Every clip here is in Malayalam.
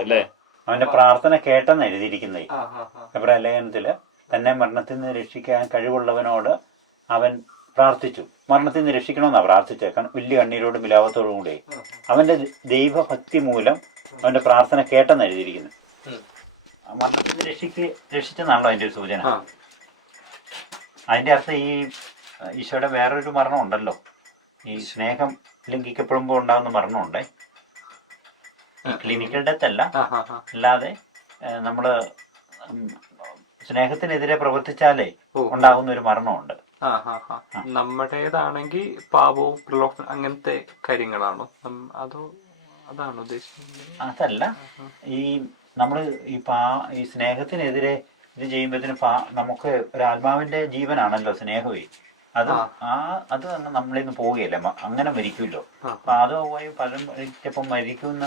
അല്ലേ? അവന്റെ പ്രാർത്ഥന കേട്ടെന്ന് എഴുതിയിരിക്കുന്നേ. എബ്രായ ലേഖനത്തില് തന്നെ മരണത്തിൽ നിന്ന് രക്ഷിക്കാൻ കഴിവുള്ളവനോട് അവൻ പ്രാർത്ഥിച്ചു. മരണത്തിൽ നിന്ന് രക്ഷിക്കണമെന്നാ പ്രാർത്ഥിച്ചേക്കാൻ വലിയ കണ്ണീരോടും വിലാപത്തോടും കൂടെ. അവന്റെ ദൈവഭക്തി മൂലം അവന്റെ പ്രാർത്ഥന കേട്ടെന്ന് എഴുതിയിരിക്കുന്നു. മരണത്തിൽ നിന്ന് രക്ഷിച്ചെന്നാണല്ലോ അതിന്റെ ഒരു സൂചന. അതിന്റെ അർത്ഥം ഈ ഈശോയുടെ വേറൊരു മരണം ഉണ്ടല്ലോ, ഈ സ്നേഹം ലംഘിക്കപ്പെടുമ്പോൾ ഉണ്ടാകുന്ന മരണമുണ്ടേ. ഈ ക്ലിനിക്കൽ ഡെത്ത് അല്ല, അല്ലാതെ നമ്മള് സ്നേഹത്തിനെതിരെ പ്രവർത്തിച്ചാലേ ഉണ്ടാകുന്ന ഒരു മരണമുണ്ട്. നമ്മുടേതാണെങ്കിൽ പാപവും പ്രലോഭനം അങ്ങനത്തെ കാര്യങ്ങളാണോ അതോ അതാണോ ഉദ്ദേശിക്കുന്നത്? അതല്ല, ഈ നമ്മള് ഈ സ്നേഹത്തിനെതിരെ ഇത് ചെയ്യുമ്പോഴത്തേനും നമുക്ക് ഒരു ആത്മാവിന്റെ ജീവനാണല്ലോ സ്നേഹമേ. അത് അങ്ങ് നമ്മളിൽ നിന്ന് പോവുകയല്ലേ, അങ്ങനെ മരിക്കുമല്ലോ. അപ്പൊ അതുമായി പലരും മരിച്ചപ്പം മരിക്കുന്ന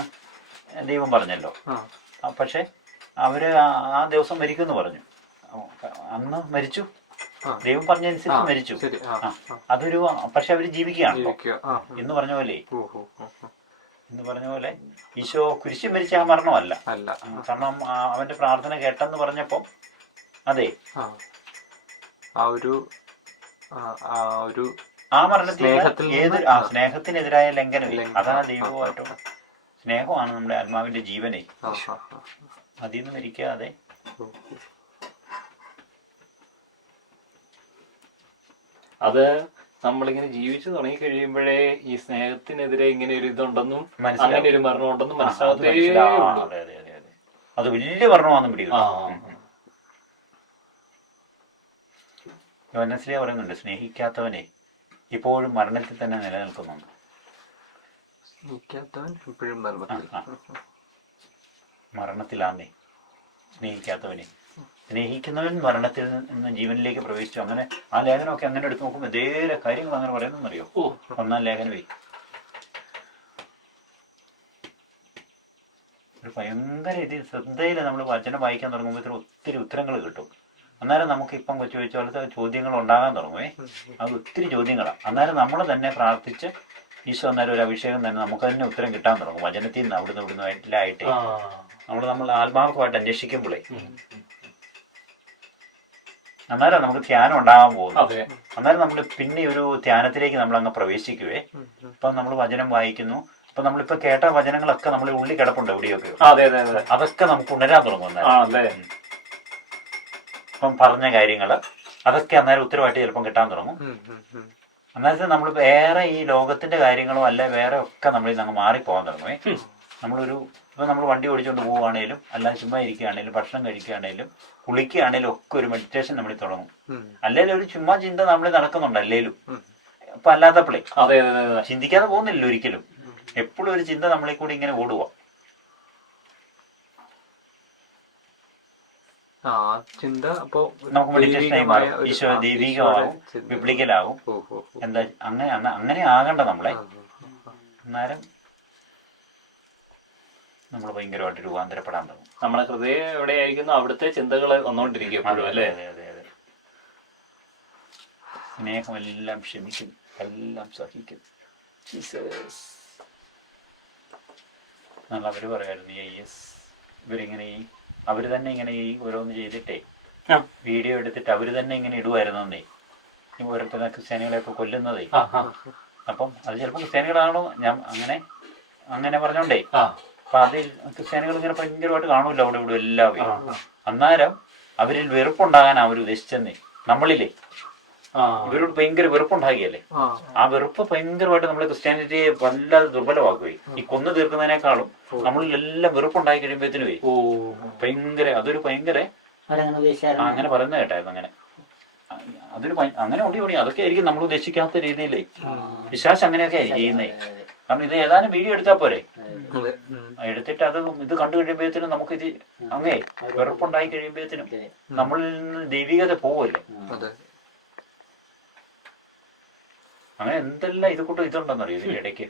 ദൈവം പറഞ്ഞല്ലോ. പക്ഷെ അവര് ആ ദിവസം മരിക്കുമെന്ന് പറഞ്ഞു, അന്ന് മരിച്ചു, ദൈവം പറഞ്ഞനുസരിച്ച് മരിച്ചു. അതൊരു പക്ഷെ അവര് ജീവിക്കുകയാണല്ലോ എന്ന് പറഞ്ഞ പോലെ ഈശോ കുരിശിൽ മരിച്ച ആ മരണമല്ല. കാരണം അവന്റെ പ്രാർത്ഥന കേട്ടെന്ന് പറഞ്ഞപ്പോ അതെ ആ മരണത്തിൽ സ്നേഹത്തിനെതിരായ ലംഘനമേ, അതാ ദൈവമായിട്ടുള്ള സ്നേഹമാണ് നമ്മുടെ ആത്മാവിന്റെ ജീവനെ. അതിൽ നിന്ന് മരിക്കാതെ അത് നമ്മളിങ്ങനെ ജീവിച്ചു തുടങ്ങി കഴിയുമ്പോഴേ ഈ സ്നേഹത്തിനെതിരെ ഇങ്ങനെ ഒരു ഇതുണ്ടെന്നും അങ്ങനെ ഒരു മരണം ഉണ്ടെന്നും മനസ്സിലാകത്തേ. അത് വലിയ മരണമാണെന്നും പിടിക്കും. യോഹന്നാൻ പറയുന്നുണ്ട്, സ്നേഹിക്കാത്തവനെ ഇപ്പോഴും മരണത്തിൽ തന്നെ നിലനിൽക്കുന്നുണ്ട്. മരണത്തിലാന്നേ സ്നേഹിക്കാത്തവനെ. സ്നേഹിക്കുന്നവൻ മരണത്തിൽ നിന്ന് ജീവനിലേക്ക് പ്രവേശിച്ചു. അങ്ങനെ ആ ലേഖനമൊക്കെ അങ്ങനെ എടുത്ത് നോക്കുമ്പോൾ ഇതേ കാര്യങ്ങൾ അങ്ങനെ പറയുന്നറിയോ. ഒന്നാം ലേഖനമേ ഒരു ഭയങ്കര ശ്രദ്ധയിൽ നമ്മൾ വചനം വായിക്കാൻ തുടങ്ങുമ്പോൾ ഒത്തിരി ഉത്തരങ്ങൾ കിട്ടും. അന്നേരം നമുക്ക് ഇപ്പം കൊച്ചു ചോദിച്ച പോലത്തെ ചോദ്യങ്ങൾ ഉണ്ടാകാൻ തുടങ്ങുമേ. അത് ഒത്തിരി ചോദ്യങ്ങളാണ്. അന്നേരം നമ്മൾ തന്നെ പ്രാർത്ഥിച്ച് ഈശോ അന്നേരം ഒരു അഭിഷേകം തന്നെ നമുക്ക് തന്നെ ഉത്തരം കിട്ടാൻ തുടങ്ങും. വചനത്തിൽ നിന്ന് അവിടുന്ന് എല്ലായിട്ട് നമ്മൾ ആത്മാർത്ഥമായിട്ട് അന്വേഷിക്കുമ്പോഴേ അന്നേരം നമുക്ക് ധ്യാനം ഉണ്ടാകാൻ പോകുന്നു. അന്നേരം നമ്മൾ പിന്നെ ഒരു ധ്യാനത്തിലേക്ക് നമ്മൾ അങ്ങ് പ്രവേശിക്കുവേ. ഇപ്പൊ നമ്മൾ വചനം വായിക്കുന്നു. അപ്പൊ നമ്മളിപ്പോ കേട്ട വചനങ്ങളൊക്കെ നമ്മൾ ഉള്ളിൽ കിടപ്പുണ്ട് എവിടെയൊക്കെ. അതൊക്കെ നമുക്ക് ഉണരാൻ തുടങ്ങും. ഇപ്പം പറഞ്ഞ കാര്യങ്ങള് അതൊക്കെ അന്നേരം ഉത്തരവായിട്ട് ചിലപ്പം കിട്ടാൻ തുടങ്ങും. അന്നേരത്തെ നമ്മൾ വേറെ ഈ ലോകത്തിന്റെ കാര്യങ്ങളോ അല്ല വേറെ ഒക്കെ നമ്മളിൽ നിന്ന് മാറിപ്പോകാൻ തുടങ്ങുമേ. ഇപ്പൊ നമ്മൾ വണ്ടി ഓടിച്ചുകൊണ്ട് പോവുകയാണേലും അല്ലാതെ ചുമ്മാ ഇരിക്കുകയാണേലും ഭക്ഷണം കഴിക്കുകയാണേലും കുളിക്കുകയാണേലും ഒക്കെ ഒരു മെഡിറ്റേഷൻ നമ്മളിൽ തുടങ്ങും. അല്ലേലും ഒരു ചുമ്മാ ചിന്ത നമ്മളിൽ നടക്കുന്നുണ്ട്. അല്ലേലും ഇപ്പൊ അല്ലാത്തപ്പോഴേ ചിന്തിക്കാതെ പോകുന്നില്ലല്ലോ ഒരിക്കലും. എപ്പോഴും ഒരു ചിന്ത നമ്മളിൽ കൂടി ഇങ്ങനെ ഓടുക. നമുക്ക് മെഡിറ്റേഷനായി മാറും. ഈശോ ദൈവികമാവും, ബിബ്ലിക്കലാവും. എന്താ അങ്ങനെ ആകണ്ട നമ്മളെ. അന്നേരം നമ്മൾ ഭയങ്കരമായിട്ട് രൂപാന്തരപ്പെടാൻ തുടങ്ങും. നമ്മളെ ഹൃദയം എവിടെയായിരിക്കുന്നു അവിടുത്തെ ചിന്തകൾ വന്നുകൊണ്ടിരിക്കും. അല്ലേ? സ്നേഹം എല്ലാം ക്ഷമിക്കും, എല്ലാം സഹിക്കും. എന്നാൽ അവര് പറയായിരുന്നു ഇവരിങ്ങനെ അവര് തന്നെ ഇങ്ങനെ ഈ ഓരോന്ന് ചെയ്തിട്ടേ വീഡിയോ എടുത്തിട്ട് അവര് തന്നെ ഇങ്ങനെ ഇടുവായിരുന്നേ ഈ ഓരോരുത്തരെ ക്രിസ്ത്യാനികളെയൊക്കെ കൊല്ലുന്നതേ. അപ്പം അത് ചിലപ്പോൾ ക്രിസ്ത്യാനികളാണോ ഞാൻ അങ്ങനെ പറഞ്ഞോണ്ടേ. അപ്പൊ അതിൽ ക്രിസ്ത്യാനികൾ ഇങ്ങനെ ഭയങ്കരമായിട്ട് കാണുമല്ലോ അവിടെ ഇവിടെ എല്ലാവരും. അന്നേരം അവരിൽ വെറുപ്പുണ്ടാകാൻ അവർ ഉദ്ദേശിച്ചെന്നേ. നമ്മളില്ലേ ഇവരോട് ഭയങ്കര വെറുപ്പുണ്ടാകിയല്ലേ. ആ വെറുപ്പ് ഭയങ്കരമായിട്ട് നമ്മളെ ക്രിസ്ത്യാനിറ്റിയെ വല്ലാതെ ദുർബലമാക്കുകയും ഈ കൊന്നു തീർക്കുന്നതിനേക്കാളും നമ്മളിലെല്ലാം വെറുപ്പുണ്ടായി കഴിയുമ്പോഴത്തേനുവേ ഭയങ്കര അതൊരു ഭയങ്കര അങ്ങനെ പറയുന്നത് കേട്ടായിരുന്നു. അതൊരു അങ്ങനെ ഓടി അതൊക്കെ ആയിരിക്കും നമ്മൾ ഉദ്ദേശിക്കാത്ത രീതിയിലേ വിശ്വാസം അങ്ങനെയൊക്കെ ചെയ്യുന്നേ. കാരണം ഇത് ഏതാനും വീഡിയോ എടുത്താൽ പോരെ, എടുത്തിട്ട് അത് ഇത് കണ്ടു കഴിയുമ്പോഴത്തേനും നമുക്കിത് അങ്ങേ വെറുപ്പുണ്ടായി കഴിയുമ്പോഴത്തേനും നമ്മളിൽ നിന്ന് ദൈവികത പോവല്ലേ. അങ്ങനെ എന്തെല്ലാം ഇത് കൂട്ടും ഇതുണ്ടെന്നറിയോ ഇതിന്റെ ഇടയ്ക്ക്.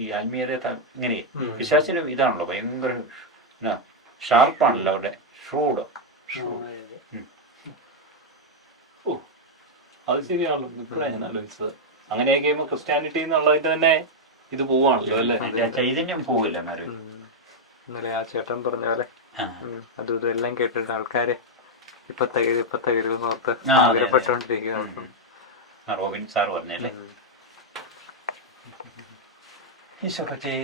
ഈ ആത്മീയത ഇങ്ങനെ വിശ്വാസിന് ഇതാണല്ലോ ഭയങ്കര ഷാർപ്പാണല്ലോ അവിടെ. ഷ്രൂഡ്. അത് ശരിയാണല്ലോ. ഇപ്പോഴാണ് ഞാൻ ആലോചിച്ചത്. അങ്ങനെയൊക്കെ ക്രിസ്ത്യാനിറ്റി എന്നുള്ളതിന്റെ തന്നെ ഇത് പോവാണല്ലോ അല്ലേ? അതിന്റെ ആ ചൈതന്യം പോവില്ല മാറി. ഇന്നലെ ആ ചേട്ടൻ പറഞ്ഞ പോലെ അതും ഇതും എല്ലാം കേട്ടിട്ട് ആൾക്കാര് ഇപ്പൊ തകരുന്നോർത്ത് ആഗ്രഹപ്പെട്ടോണ്ടിരിക്കുന്നു. റോബിൻ സാർ പറഞ്ഞല്ലേ. ഈശോപ്പച്ചേ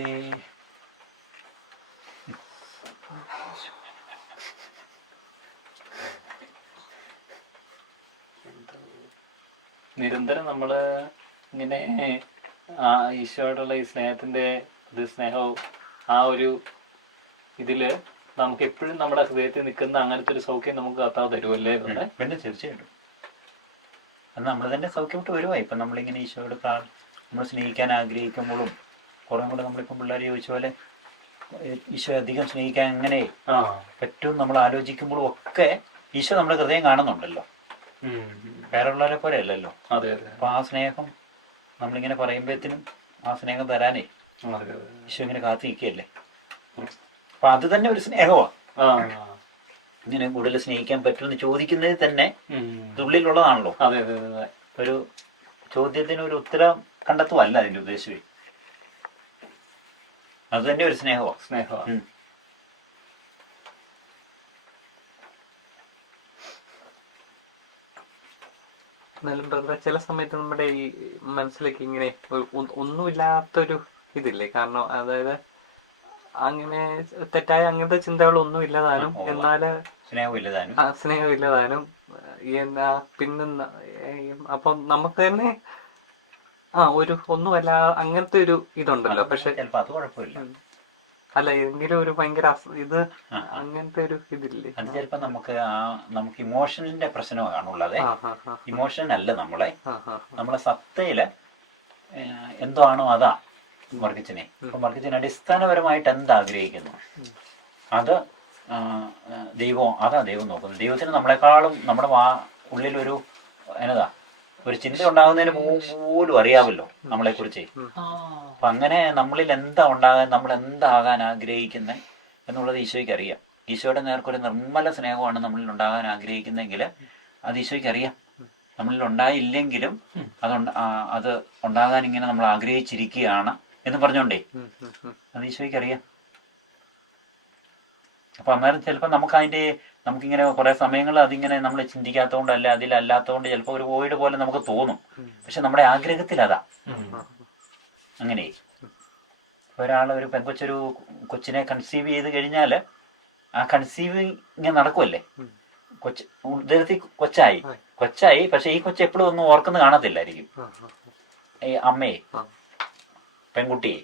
നിരന്തരം നമ്മള് ഇങ്ങനെ ആ ഈശോയോടുള്ള ഈ സ്നേഹത്തിന്റെ സ്നേഹവും ആ ഒരു ഇതില് നമുക്ക് എപ്പോഴും നമ്മുടെ ഹൃദയത്തിൽ നിൽക്കുന്ന അങ്ങനത്തെ ഒരു സൗഖ്യം നമുക്ക് കർത്താവ് തരുമല്ലേ? പിന്നെ തീർച്ചയായിട്ടും അത് നമ്മൾ തന്നെ സൗഖ്യമായിട്ട് വരുവാ. ഇപ്പം നമ്മളിങ്ങനെ ഈശോയോട് നമ്മൾ സ്നേഹിക്കാൻ ആഗ്രഹിക്കുമ്പോഴും കുറേ കൂടെ നമ്മളിപ്പം പിള്ളേർ ചോദിച്ച പോലെ ഈശോ അധികം സ്നേഹിക്കാൻ എങ്ങനെ പറ്റും നമ്മൾ ആലോചിക്കുമ്പോഴും ഒക്കെ ഈശോ നമ്മുടെ ഹൃദയം കാണുന്നുണ്ടല്ലോ, വേറെയുള്ളവരെ പോലെ അല്ലല്ലോ. അതെ. അപ്പൊ ആ സ്നേഹം നമ്മളിങ്ങനെ പറയുമ്പോഴത്തേനും ആ സ്നേഹം തരാനേ ഈശോ ഇങ്ങനെ കാത്തു നിൽക്കുകയല്ലേ. അപ്പൊ അത് തന്നെ ഒരു സ്നേഹമാണ്. ഇങ്ങനെ കൂടുതൽ സ്നേഹിക്കാൻ പറ്റുമെന്ന് ചോദിക്കുന്നത് തന്നെ ഉള്ളിലുള്ളതാണല്ലോ. ഒരു ചോദ്യത്തിന് ഒരു ഉത്തരം കണ്ടെത്തുവല്ല അതിന്റെ ഉദ്ദേശം. അത് തന്നെ ഒരു സ്നേഹമാണ്. എന്നാലും ചില സമയത്ത് നമ്മുടെ ഈ മനസ്സിലേക്ക് ഇങ്ങനെ ഒന്നുമില്ലാത്തൊരു ഇതില്ലേ, കാരണം അതായത് അങ്ങനെ തെറ്റായ അങ്ങനത്തെ ചിന്തകളൊന്നും ഇല്ലതാനും എന്നാല് സ്നേഹമില്ലതാനും എന്നാ പിന്നെ അപ്പം നമുക്ക് തന്നെ ഒരു ഒന്നുമല്ല അങ്ങനത്തെ ഒരു ഇതുണ്ടല്ലോ. പക്ഷെ അത് കുഴപ്പമില്ല. അല്ല എങ്കിലും ഒരു ഭയങ്കര ഇത് അങ്ങനത്തെ ഒരു ഇതില്ലേ. അത് ചിലപ്പോ നമുക്ക് ഇമോഷനിന്റെ പ്രശ്നം കാണുള്ളത്. ഇമോഷൻ അല്ല നമ്മളെ സത്തയില് എന്തോ ആണോ അതാ മർഗിച്ചിനെ. അപ്പൊ മർഗിച്ചിന് അടിസ്ഥാനപരമായിട്ട് എന്താഗ്രഹിക്കുന്നു അത് അതാ ദൈവം നോക്കുന്നത്. ദൈവത്തിന് നമ്മളെക്കാളും നമ്മുടെ ഉള്ളിലൊരു ഒരു ചിന്ത ഉണ്ടാകുന്നതിന് പോലും അറിയാമല്ലോ നമ്മളെ കുറിച്ച്. അപ്പൊ അങ്ങനെ നമ്മളിൽ എന്താ ഉണ്ടാകാൻ, നമ്മൾ എന്താകാൻ ആഗ്രഹിക്കുന്നത് എന്നുള്ളത് ഈശോയ്ക്ക് അറിയാം. ഈശോയുടെ നേർക്കൊരു നിർമ്മല സ്നേഹമാണ് നമ്മളിൽ ഉണ്ടാകാൻ ആഗ്രഹിക്കുന്നതെങ്കിൽ അത് ഈശോയ്ക്ക് അറിയാം. നമ്മളിൽ ഉണ്ടായില്ലെങ്കിലും അത് ഉണ്ടാകാൻ ഇങ്ങനെ നമ്മൾ ആഗ്രഹിച്ചിരിക്കുകയാണ് എന്ന് പറഞ്ഞോണ്ടേ അത് ഈശോയ്ക്ക് അറിയാം. അപ്പൊ അന്നേരം ചിലപ്പോൾ നമുക്കിങ്ങനെ കുറെ സമയങ്ങൾ അതിങ്ങനെ നമ്മൾ ചിന്തിക്കാത്തതുകൊണ്ട് അല്ല അതിലല്ലാത്തതുകൊണ്ട് ചിലപ്പോൾ ഒരു വോയിഡ് പോലെ നമുക്ക് തോന്നും. പക്ഷെ നമ്മുടെ ആഗ്രഹത്തിൽ അതാ അങ്ങനെ. ഒരു പെൺകൊച്ചൊരു കൊച്ചിനെ കൺസീവ് ചെയ്ത് കഴിഞ്ഞാൽ ആ കൺസീവിങ് ഇങ്ങനെ നടക്കുമല്ലേ. ഉദരത്തിൽ കൊച്ചായി പക്ഷെ ഈ കൊച്ചു എപ്പോഴും ഒന്നും ഓർക്കുന്ന കാണത്തില്ലായിരിക്കും ഈ അമ്മയെ, പെൺകുട്ടിയെ.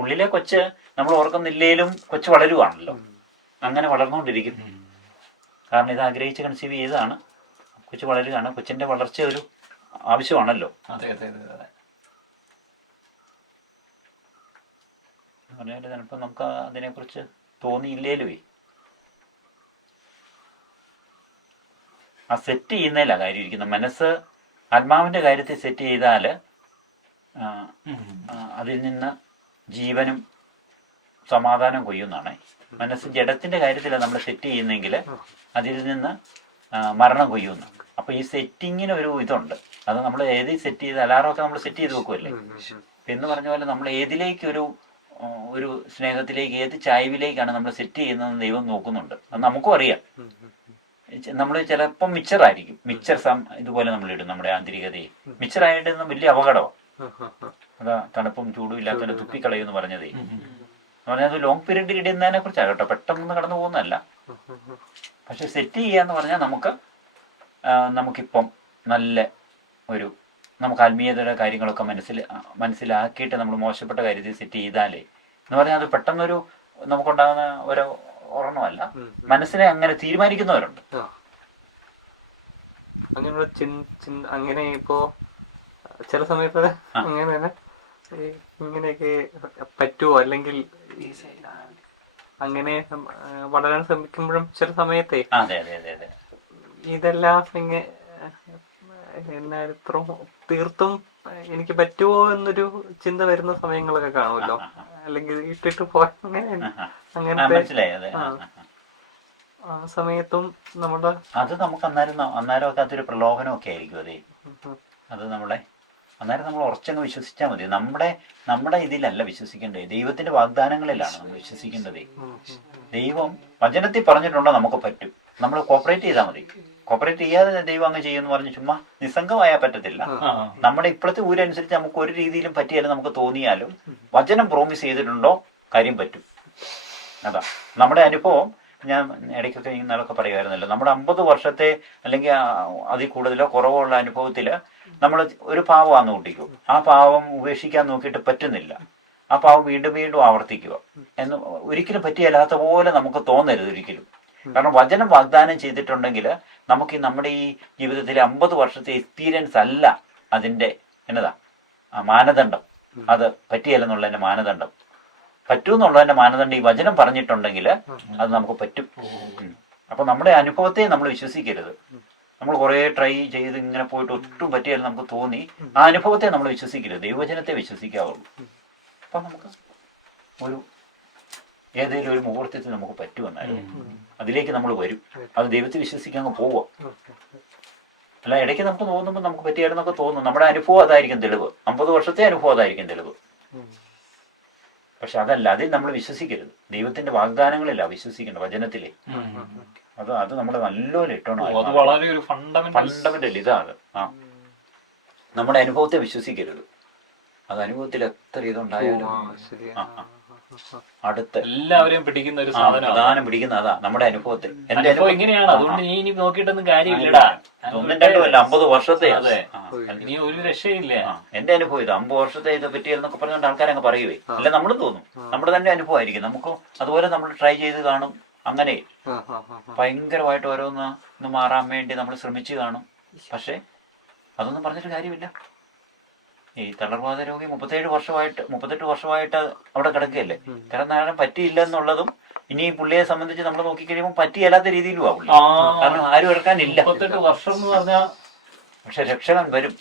ഉള്ളിലെ കൊച്ച് നമ്മൾ ഓർക്കുന്നില്ലേലും കൊച്ചു വളരുവാണല്ലോ, അങ്ങനെ വളർന്നുകൊണ്ടിരിക്കും. കാരണം ഇത് ആഗ്രഹിച്ച് കൺസീവ് ചെയ്തതാണ്. കൊച്ചു വളരുകയാണ്. കൊച്ചിന്റെ വളർച്ച ഒരു ആവശ്യമാണല്ലോ. പറഞ്ഞാൽ ചിലപ്പോൾ നമുക്ക് അതിനെക്കുറിച്ച് തോന്നിയില്ലേലുവേ ആ സെറ്റ് ചെയ്യുന്നതിലാണ് കാര്യം ഇരിക്കുന്നത്. മനസ്സ് ആത്മാവിന്റെ കാര്യത്തിൽ സെറ്റ് ചെയ്താൽ അതിൽ നിന്ന് ജീവനും സമാധാനം കൊയ്യുന്നതാണ്. മനസ്സ് ജഡത്തിന്റെ കാര്യത്തിലാണ് നമ്മൾ സെറ്റ് ചെയ്യുന്നെങ്കിൽ അതിൽ നിന്ന് മരണം കൊയ്യുന്നു. അപ്പൊ ഈ സെറ്റിങ്ങിന് ഒരു ഇതുണ്ട്. അത് നമ്മൾ ഏത് സെറ്റ് ചെയ്ത് അലാറമൊക്കെ നമ്മൾ സെറ്റ് ചെയ്ത് വെക്കുമല്ലേ. എന്ന് പറഞ്ഞ പോലെ നമ്മൾ ഏതിലേക്ക് ഒരു സ്നേഹത്തിലേക്ക് ഏത് ചായ്വിലേക്കാണ് നമ്മൾ സെറ്റ് ചെയ്യുന്നതെന്ന് ദൈവം നോക്കുന്നുണ്ട്. അത് നമുക്കും അറിയാം. നമ്മൾ ചിലപ്പം മിക്സറായിരിക്കും. ഇതുപോലെ നമ്മൾ ഇടും നമ്മുടെ ആന്തരികതയെ. മിക്സറായിട്ട് വലിയ അപകടമാണ്. അതാ തണുപ്പും ചൂടും ഇല്ലാത്തവരെ തുപ്പിക്കളയുമെന്ന് പറഞ്ഞതേ. പറഞ്ഞത് ലോങ് പീരീഡിൽ ഇടുന്നതിനെ കുറിച്ചാണ് കേട്ടോ, പെട്ടെന്ന് കടന്നു പോകുന്നതല്ല. പക്ഷെ സെറ്റ് ചെയ്യാന്ന് പറഞ്ഞാൽ നമുക്കിപ്പം നല്ല നമുക്ക് ആത്മീയതയുടെ കാര്യങ്ങളൊക്കെ മനസ്സിലാക്കിയിട്ട് നമ്മൾ മോശപ്പെട്ട കാര്യത്തിൽ സെറ്റ് ചെയ്താലേ എന്ന് പറഞ്ഞാൽ അത് പെട്ടെന്നൊരു നമുക്കുണ്ടാകുന്ന ഒരു ഒരെണ്ണമല്ല. മനസ്സിനെ അങ്ങനെ തീരുമാനിക്കുന്നവരുണ്ട്. അങ്ങനെ ഇപ്പോ ചില സമയത്ത് അങ്ങനെ തന്നെ ഇങ്ങനെയൊക്കെ പറ്റുമോ, അല്ലെങ്കിൽ അങ്ങനെ വളരാൻ ശ്രമിക്കുമ്പോഴും ചില സമയത്തെ ഇതെല്ലാം തീർത്തും എനിക്ക് പറ്റുമോ എന്നൊരു ചിന്ത വരുന്ന സമയങ്ങളൊക്കെ കാണുമല്ലോ. അല്ലെങ്കിൽ ഇട്ടിട്ട് അങ്ങനത്തെ ആ സമയത്തും നമ്മുടെ അത് നമുക്ക് അന്നേരമൊക്കെ അതൊരു പ്രലോഭനമൊക്കെ ആയിരിക്കും. അത് നമ്മളെ അന്നേരം നമ്മൾ ഉറച്ചങ്ങ് വിശ്വസിച്ചാൽ മതി. നമ്മുടെ ഇതിലല്ല വിശ്വസിക്കേണ്ടത്, ദൈവത്തിന്റെ വാഗ്ദാനങ്ങളിലാണ് നമ്മൾ വിശ്വസിക്കേണ്ടത്. ദൈവം വചനത്തിൽ പറഞ്ഞിട്ടുണ്ടോ നമുക്ക് പറ്റും, നമ്മൾ കോപ്പറേറ്റ് ചെയ്താൽ മതി. കോപ്പറേറ്റ് ചെയ്യാതെ ദൈവം അങ്ങ് ചെയ്യുമെന്ന് പറഞ്ഞ് ചുമ്മാ നിസ്സംഗമായാൽ പറ്റത്തില്ല. നമ്മുടെ ഇപ്പോഴത്തെ ഊരനുസരിച്ച് നമുക്ക് ഒരു രീതിയിലും പറ്റിയാലും നമുക്ക് തോന്നിയാലും വചനം പ്രോമിസ് ചെയ്തിട്ടുണ്ടോ കാര്യം പറ്റും. അതാ നമ്മുടെ അനുഭവം. ഞാൻ ഇടയ്ക്കൊക്കെ ഇന്നലൊക്കെ പറയുമായിരുന്നല്ലോ, നമ്മുടെ 50 വർഷത്തെ അല്ലെങ്കിൽ അതിൽ കൂടുതലോ കുറവോ ഉള്ള അനുഭവത്തിൽ നമ്മൾ ഒരു പാവമാണെന്ന് കൂട്ടിക്കും, ആ പാവം ഉപേക്ഷിക്കാൻ നോക്കിയിട്ട് പറ്റുന്നില്ല, ആ പാവം വീണ്ടും വീണ്ടും ആവർത്തിക്കുക എന്ന് ഒരിക്കലും പറ്റിയല്ലാത്ത പോലെ നമുക്ക് തോന്നരുത് ഒരിക്കലും. കാരണം വചനം വാഗ്ദാനം ചെയ്തിട്ടുണ്ടെങ്കിൽ നമുക്ക് നമ്മുടെ ഈ ജീവിതത്തിലെ 50 വർഷത്തെ എക്സ്പീരിയൻസ് അല്ല അതിൻ്റെ എന്നതാ മാനദണ്ഡം. അത് പറ്റിയല്ലെന്നുള്ളതിൻ്റെ മാനദണ്ഡം. പറ്റൂന്നുള്ളതിൻ്റെ മാനദണ്ഡം ഈ വചനം പറഞ്ഞിട്ടുണ്ടെങ്കിൽ അത് നമുക്ക് പറ്റും. അപ്പൊ നമ്മുടെ അനുഭവത്തെ നമ്മൾ വിശ്വസിക്കരുത്. നമ്മൾ കുറേ ട്രൈ ചെയ്ത് ഇങ്ങനെ പോയിട്ട് ഒട്ടും പറ്റിയാലും നമുക്ക് തോന്നി, ആ അനുഭവത്തെ നമ്മൾ വിശ്വസിക്കരുത്, ദൈവവചനത്തെ വിശ്വസിക്കാവുള്ളൂ. അപ്പൊ നമുക്ക് ഒരു ഏതെങ്കിലും ഒരു മുഹൂർത്തത്തിൽ നമുക്ക് പറ്റുമെന്നാലും അതിലേക്ക് നമ്മൾ വരും. അത് ദൈവത്തെ വിശ്വസിക്കാൻ അങ്ങ് പോവുക. അല്ല ഇടയ്ക്ക് നമുക്ക് തോന്നുമ്പോൾ നമുക്ക് പറ്റിയാലെന്നൊക്കെ തോന്നും. നമ്മുടെ അനുഭവം അതായിരിക്കും തെളിവ്, 50 വർഷത്തെ അനുഭവം അതായിരിക്കും തെളിവ്. പക്ഷെ അതല്ല, അതിൽ നമ്മൾ വിശ്വസിക്കരുത്. ദൈവത്തിന്റെ വാഗ്ദാനങ്ങളില്ല വിശ്വസിക്കേണ്ട, വചനത്തിലെ. അത് നമ്മുടെ നല്ലൊരു ഫണ്ടമെന്റൽ ഇതാണ്. നമ്മുടെ അനുഭവത്തെ വിശ്വസിക്കരുത്. അത് അനുഭവത്തിൽ എത്ര ഇതുണ്ടായാലും അടുത്ത എല്ലാവരെയും പിടിക്കുന്ന ഒരു പ്രധാനം പിടിക്കുന്ന അതാ നമ്മുടെ അനുഭവത്തിൽ. എന്റെ അനുഭവം ഇങ്ങനെയാണ്, അതുകൊണ്ട് നീ ഇനി നോക്കിയിട്ടൊന്നും കാര്യമില്ലടാ. 50 വർഷത്തെ നീ ഒരു രക്ഷയില്ല. എന്റെ അനുഭവം ഇത് 50 വർഷത്തെ ഇത് പറ്റിയെന്നൊക്കെ പറഞ്ഞുകൊണ്ട് ആൾക്കാരങ്ങ് പറയുവേ. അല്ല നമ്മളും തോന്നും, നമ്മുടെ തന്നെ അനുഭവമായിരിക്കും. നമുക്ക് അതുപോലെ നമ്മൾ ട്രൈ ചെയ്ത് കാണും. അങ്ങനെ ഭയങ്കരമായിട്ട് ഓരോന്ന് മാറാൻ വേണ്ടി നമ്മൾ ശ്രമിച്ചു കാണും. പക്ഷെ അതൊന്നും പറഞ്ഞിട്ട് കാര്യമില്ല. ഈ തളർവാദ രോഗി 38 വർഷമായിട്ട് അവിടെ കിടക്കുകയല്ലേ. കാരണം പറ്റിയില്ല എന്നുള്ളതും ഇനി ഈ പുള്ളിയെ സംബന്ധിച്ച് നമ്മൾ നോക്കിക്കഴിയുമ്പോൾ പറ്റിയല്ലാത്ത രീതിയിലും ആവും. കാരണം ആരും എടുക്കാനില്ല. 38 വർഷം എന്ന് പറഞ്ഞാൽ പക്ഷെ രക്ഷകൻ വരും.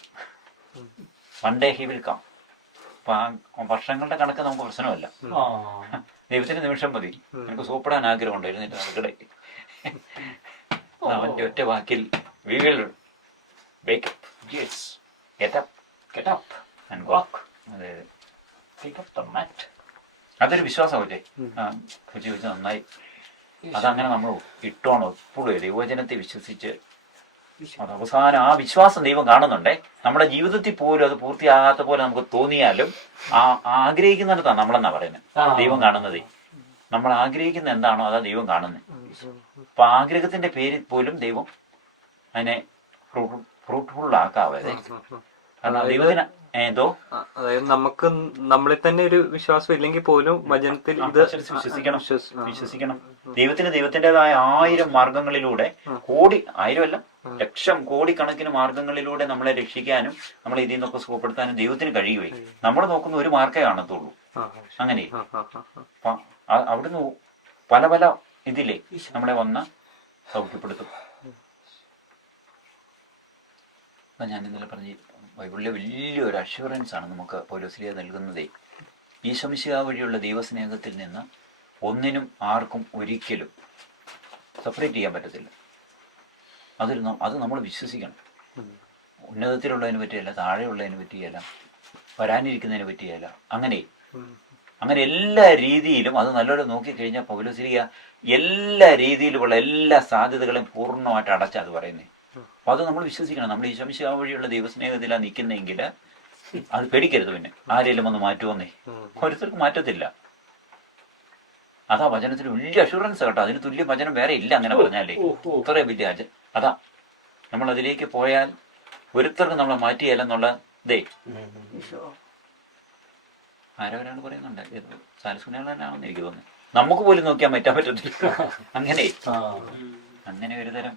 One day he will come. അപ്പൊ ആ വർഷങ്ങളുടെ കണക്ക് നമുക്ക് പ്രശ്നമല്ല. ദൈവത്തിന് നിമിഷം മതി. എനിക്ക് സൂപ്പിടാൻ ആഗ്രഹമുണ്ട്, എഴുന്നേറ്റ് നമുക്കിടെ അവന്റെ ഒറ്റ വാക്കിൽ we will wake up, yes, get up and walk. അതൊരു വിശ്വാസമല്ലേ. കൊച്ചു നന്നായി. അതങ്ങനെ നമ്മൾ ഇട്ടോണം എപ്പോഴും ദൈവവചനത്തെ വിശ്വസിച്ച്. അത് അവസാനം ആ വിശ്വാസം ദൈവം കാണുന്നുണ്ടേ. നമ്മുടെ ജീവിതത്തിൽ പോലും അത് പൂർത്തിയാകാത്ത പോലെ നമുക്ക് തോന്നിയാലും ആഗ്രഹിക്കുന്നിടത്താണ് നമ്മളെന്നാ പറയുന്നത് ദൈവം കാണുന്നതേ. നമ്മൾ ആഗ്രഹിക്കുന്ന എന്താണോ അതാ ദൈവം കാണുന്നത്. അപ്പൊ ആഗ്രഹത്തിന്റെ പേരിൽ പോലും ദൈവം അതിനെ ഫ്രൂട്ട്ഫുൾ ആക്കാവേ. കാരണം ദൈവത്തിന് അതായത് നമുക്ക് നമ്മളിൽ തന്നെ ഒരു വിശ്വാസം ഇല്ലെങ്കിൽ പോലും വചനത്തിൽ ഇത് വിശ്വസിക്കണം. ദൈവത്തിൻ്റെതായ 1000 മാർഗങ്ങളിലൂടെ 1000 ലക്ഷം കോടിക്കണക്കിന് മാർഗങ്ങളിലൂടെ നമ്മളെ രക്ഷിക്കാനും നമ്മളെ ഇതിൽ നിന്നൊക്കെ സുഖപ്പെടുത്താനും ദൈവത്തിന് കഴിയുകയും നമ്മൾ നോക്കുന്ന ഒരു മാർക്കേ കാണത്തുള്ളൂ. അങ്ങനെ അവിടുന്ന് പല പല ഇതിലെ നമ്മളെ വന്ന് സൗഖ്യപ്പെടുത്തും. ഞാൻ ഇന്നലെ പറഞ്ഞ ബൈബിളിലെ വലിയൊരു അഷ്വറൻസ് ആണ് നമുക്ക് പൗലോസ്ലീഹ നൽകുന്നതേ. ഈശോമിശിഹാ വഴിയുള്ള ദൈവസ്നേഹത്തിൽ നിന്ന് ഒന്നിനും ആർക്കും ഒരിക്കലും സെപ്പറേറ്റ് ചെയ്യാൻ പറ്റത്തില്ല. അത് നമ്മൾ വിശ്വസിക്കണം. ഉന്നതത്തിലുള്ളതിനെ പറ്റിയല്ല, താഴെയുള്ളതിനെ പറ്റിയല്ല, വരാനിരിക്കുന്നതിനെ പറ്റിയല്ല. അങ്ങനെ എല്ലാ രീതിയിലും അത് നല്ലപോലെ നോക്കിക്കഴിഞ്ഞാൽ പൗലോസ്ലീഹ എല്ലാ രീതിയിലുമുള്ള എല്ലാ സാധ്യതകളെയും പൂർണ്ണമായിട്ട് അടച്ചാ അത് പറയുന്നത്. അപ്പൊ അത് നമ്മൾ വിശ്വസിക്കണം. നമ്മൾ ഈശോമിശിഹാ വഴിയുള്ള ദൈവസ്നേഹത്തിലാണ് നിൽക്കുന്നെങ്കിൽ അത് പേടിക്കരുത്. പിന്നെ ആരെങ്കിലും ഒന്ന് മാറ്റുമെന്നേ, ഓരോരുത്തർക്ക് മാറ്റത്തില്ല. അതാ വചനത്തിന് വലിയ അഷുറൻസ് കേട്ടോ. അതിന് തുല്യ വചനം വേറെ ഇല്ല. അങ്ങനെ പറഞ്ഞാലേ ഇത്രയും വലിയ അതാ നമ്മൾ അതിലേക്ക് പോയാൽ ഒരുത്തർക്കും നമ്മളെ മാറ്റിയല്ലെന്നുള്ള ദേ ആരവരാണ് പറയുന്നുണ്ട്. സാലസുനാണെന്ന് എനിക്ക് തോന്നുന്നു. നമുക്ക് പോലും നോക്കിയാൽ മാറ്റാൻ പറ്റത്തില്ല. അങ്ങനെ ഒരു തരം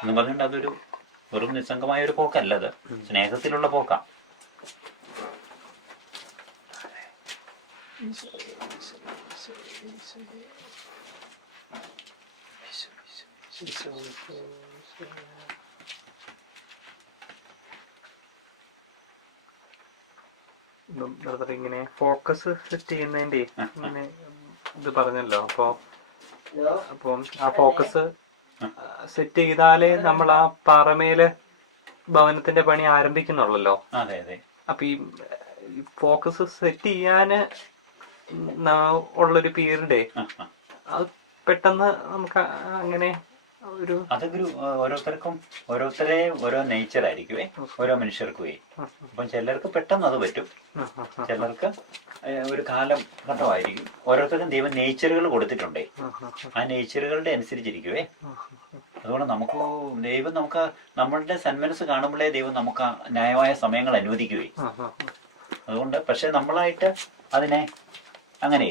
എന്ന് പറഞ്ഞിട്ട് അതൊരു വെറും നിസ്സംഗമായ ഒരു പോക്കല്ല, അത് സ്നേഹത്തിലുള്ള പോക്കാ. ഇങ്ങനെ ഫോക്കസ് സെറ്റ് ചെയ്യുന്നതിന്റെ ഇങ്ങനെ ഇത് പറഞ്ഞല്ലോ. അപ്പം ആ ഫോക്കസ് സെറ്റ് ചെയ്താലേ നമ്മൾ ആ പാറമേല് ഭവനത്തിന്റെ പണി ആരംഭിക്കുന്നുള്ളല്ലോ. അതെ അതെ. അപ്പൊ ഈ ഫോക്കസ് സെറ്റ് ചെയ്യാന് ഉള്ളൊരു പീരീഡ് അത് പെട്ടെന്ന് നമുക്ക് അങ്ങനെ ഒരു അതൊരു ഓരോരുത്തർക്കും ഓരോ നേച്ചർ ആയിരിക്കുവേ, ഓരോ മനുഷ്യർക്കുവേ. അപ്പം ചിലർക്ക് പെട്ടെന്ന് അത് പറ്റും, ചിലർക്ക് ഒരു കാലം ഘട്ടമായിരിക്കും. ഓരോരുത്തർക്കും ദൈവം നേച്ചറുകൾ കൊടുത്തിട്ടുണ്ടേ, ആ നേച്ചറുകളുടെ അനുസരിച്ചിരിക്കുവേ. അതുകൊണ്ട് ദൈവം നമുക്ക് നമ്മളുടെ സന്മനസ് കാണുമ്പോഴേ ദൈവം നമുക്ക് ന്യായമായ സമയങ്ങൾ അനുവദിക്കുവേ. അതുകൊണ്ട് പക്ഷെ നമ്മളായിട്ട് അതിനെ അങ്ങനെ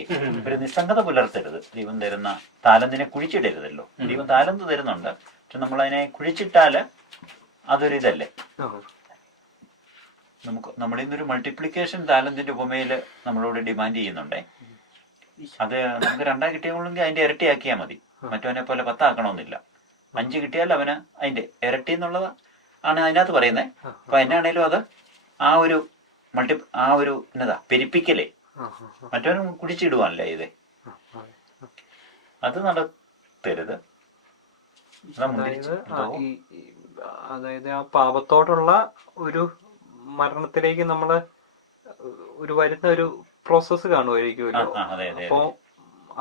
ഒരു നിസ്സംഗത പുലർത്തരുത്. ദൈവം തരുന്ന താലന്തിനെ കുഴിച്ചിടരുതല്ലോ. ദൈവം താലന്ത് തരുന്നുണ്ട്, പക്ഷെ നമ്മളതിനെ കുഴിച്ചിട്ടാല് അതൊരിതല്ലേ. നമ്മളിൽ നിന്നൊരു മൾട്ടിപ്ലിക്കേഷൻ താലന്തിന്റെ ഉപമയില് നമ്മളോട് ഡിമാൻഡ് ചെയ്യുന്നുണ്ടേ. അത് നമുക്ക് 2 കിട്ടിയെങ്കിൽ അതിന്റെ ഇരട്ടിയാക്കിയാൽ മതി. മറ്റവനെ പോലെ 10 ആക്കണമെന്നില്ല. 5 കിട്ടിയാൽ അവന് അതിന്റെ ഇരട്ടി എന്നുള്ളത് ആണ് അതിനകത്ത് പറയുന്നത്. അപ്പൊ എന്നാണേലും അത് ആ ഒരു എന്നതാ പെരിപ്പിക്കലേ, മറ്റവനും കുടിച്ചിടുവാനല്ലേ ഇത്. അത് നടത്തരുത്. അതായത് ആ പാപത്തോടുള്ള ഒരു മരണത്തിലേക്ക് നമ്മള് വരുന്ന ഒരു പ്രോസസ്സ് കാണുമായിരിക്കുമല്ലോ. അപ്പോ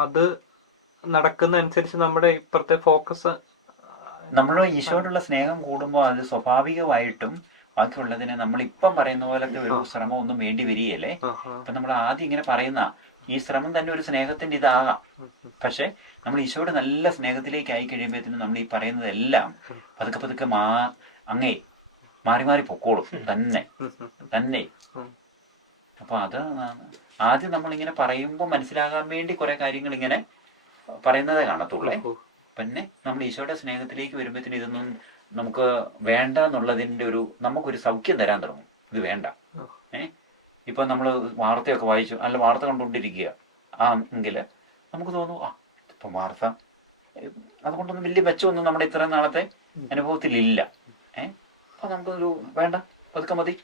അത് നടക്കുന്ന അനുസരിച്ച് നമ്മുടെ ഇപ്പുറത്തെ ഫോക്കസ്, നമ്മൾ ഈശോയോടുള്ള സ്നേഹം കൂടുമ്പോൾ അത് സ്വാഭാവികമായിട്ടും ബാക്കിയുള്ളതിനെ നമ്മൾ ഇപ്പം പറയുന്ന പോലത്തെ ഒരു ശ്രമം ഒന്നും വേണ്ടി വരികയല്ലേ. അപ്പൊ നമ്മൾ ആദ്യം ഇങ്ങനെ പറയുന്ന ഈ ശ്രമം തന്നെ ഒരു സ്നേഹത്തിന്റെ ഇതാകാം. പക്ഷെ നമ്മൾ ഈശോയുടെ നല്ല സ്നേഹത്തിലേക്ക് ആയി കഴിയുമ്പോഴത്തേനും നമ്മൾ ഈ പറയുന്നതെല്ലാം പതുക്കെ പതുക്കെ അങ്ങേ മാറി പൊക്കോളും തന്നെ. അപ്പൊ അത് ആദ്യം നമ്മളിങ്ങനെ പറയുമ്പോൾ മനസ്സിലാകാൻ വേണ്ടി കുറെ കാര്യങ്ങൾ ഇങ്ങനെ പറയുന്നതേ കാണത്തുള്ളേ. പിന്നെ നമ്മൾ ഈശോയുടെ സ്നേഹത്തിലേക്ക് വരുമ്പോഴത്തേനും ഇതൊന്നും നമുക്ക് വേണ്ട എന്നുള്ളതിന്റെ നമുക്കൊരു സൗഖ്യം തരാൻ തുടങ്ങും. ഇത് വേണ്ട. ഇപ്പൊ നമ്മൾ വാർത്തയൊക്കെ വായിച്ചു, അല്ല വാർത്ത കണ്ടുകൊണ്ടിരിക്കുക എങ്കിൽ നമുക്ക് തോന്നും ഇപ്പം വാർത്ത അതുകൊണ്ടൊന്നും വലിയ മെച്ചമൊന്നും നമ്മുടെ ഇത്രയും നാളത്തെ അനുഭവത്തിലില്ല. അപ്പൊ നമുക്കൊരു വേണ്ട, പതുക്കെ മതി.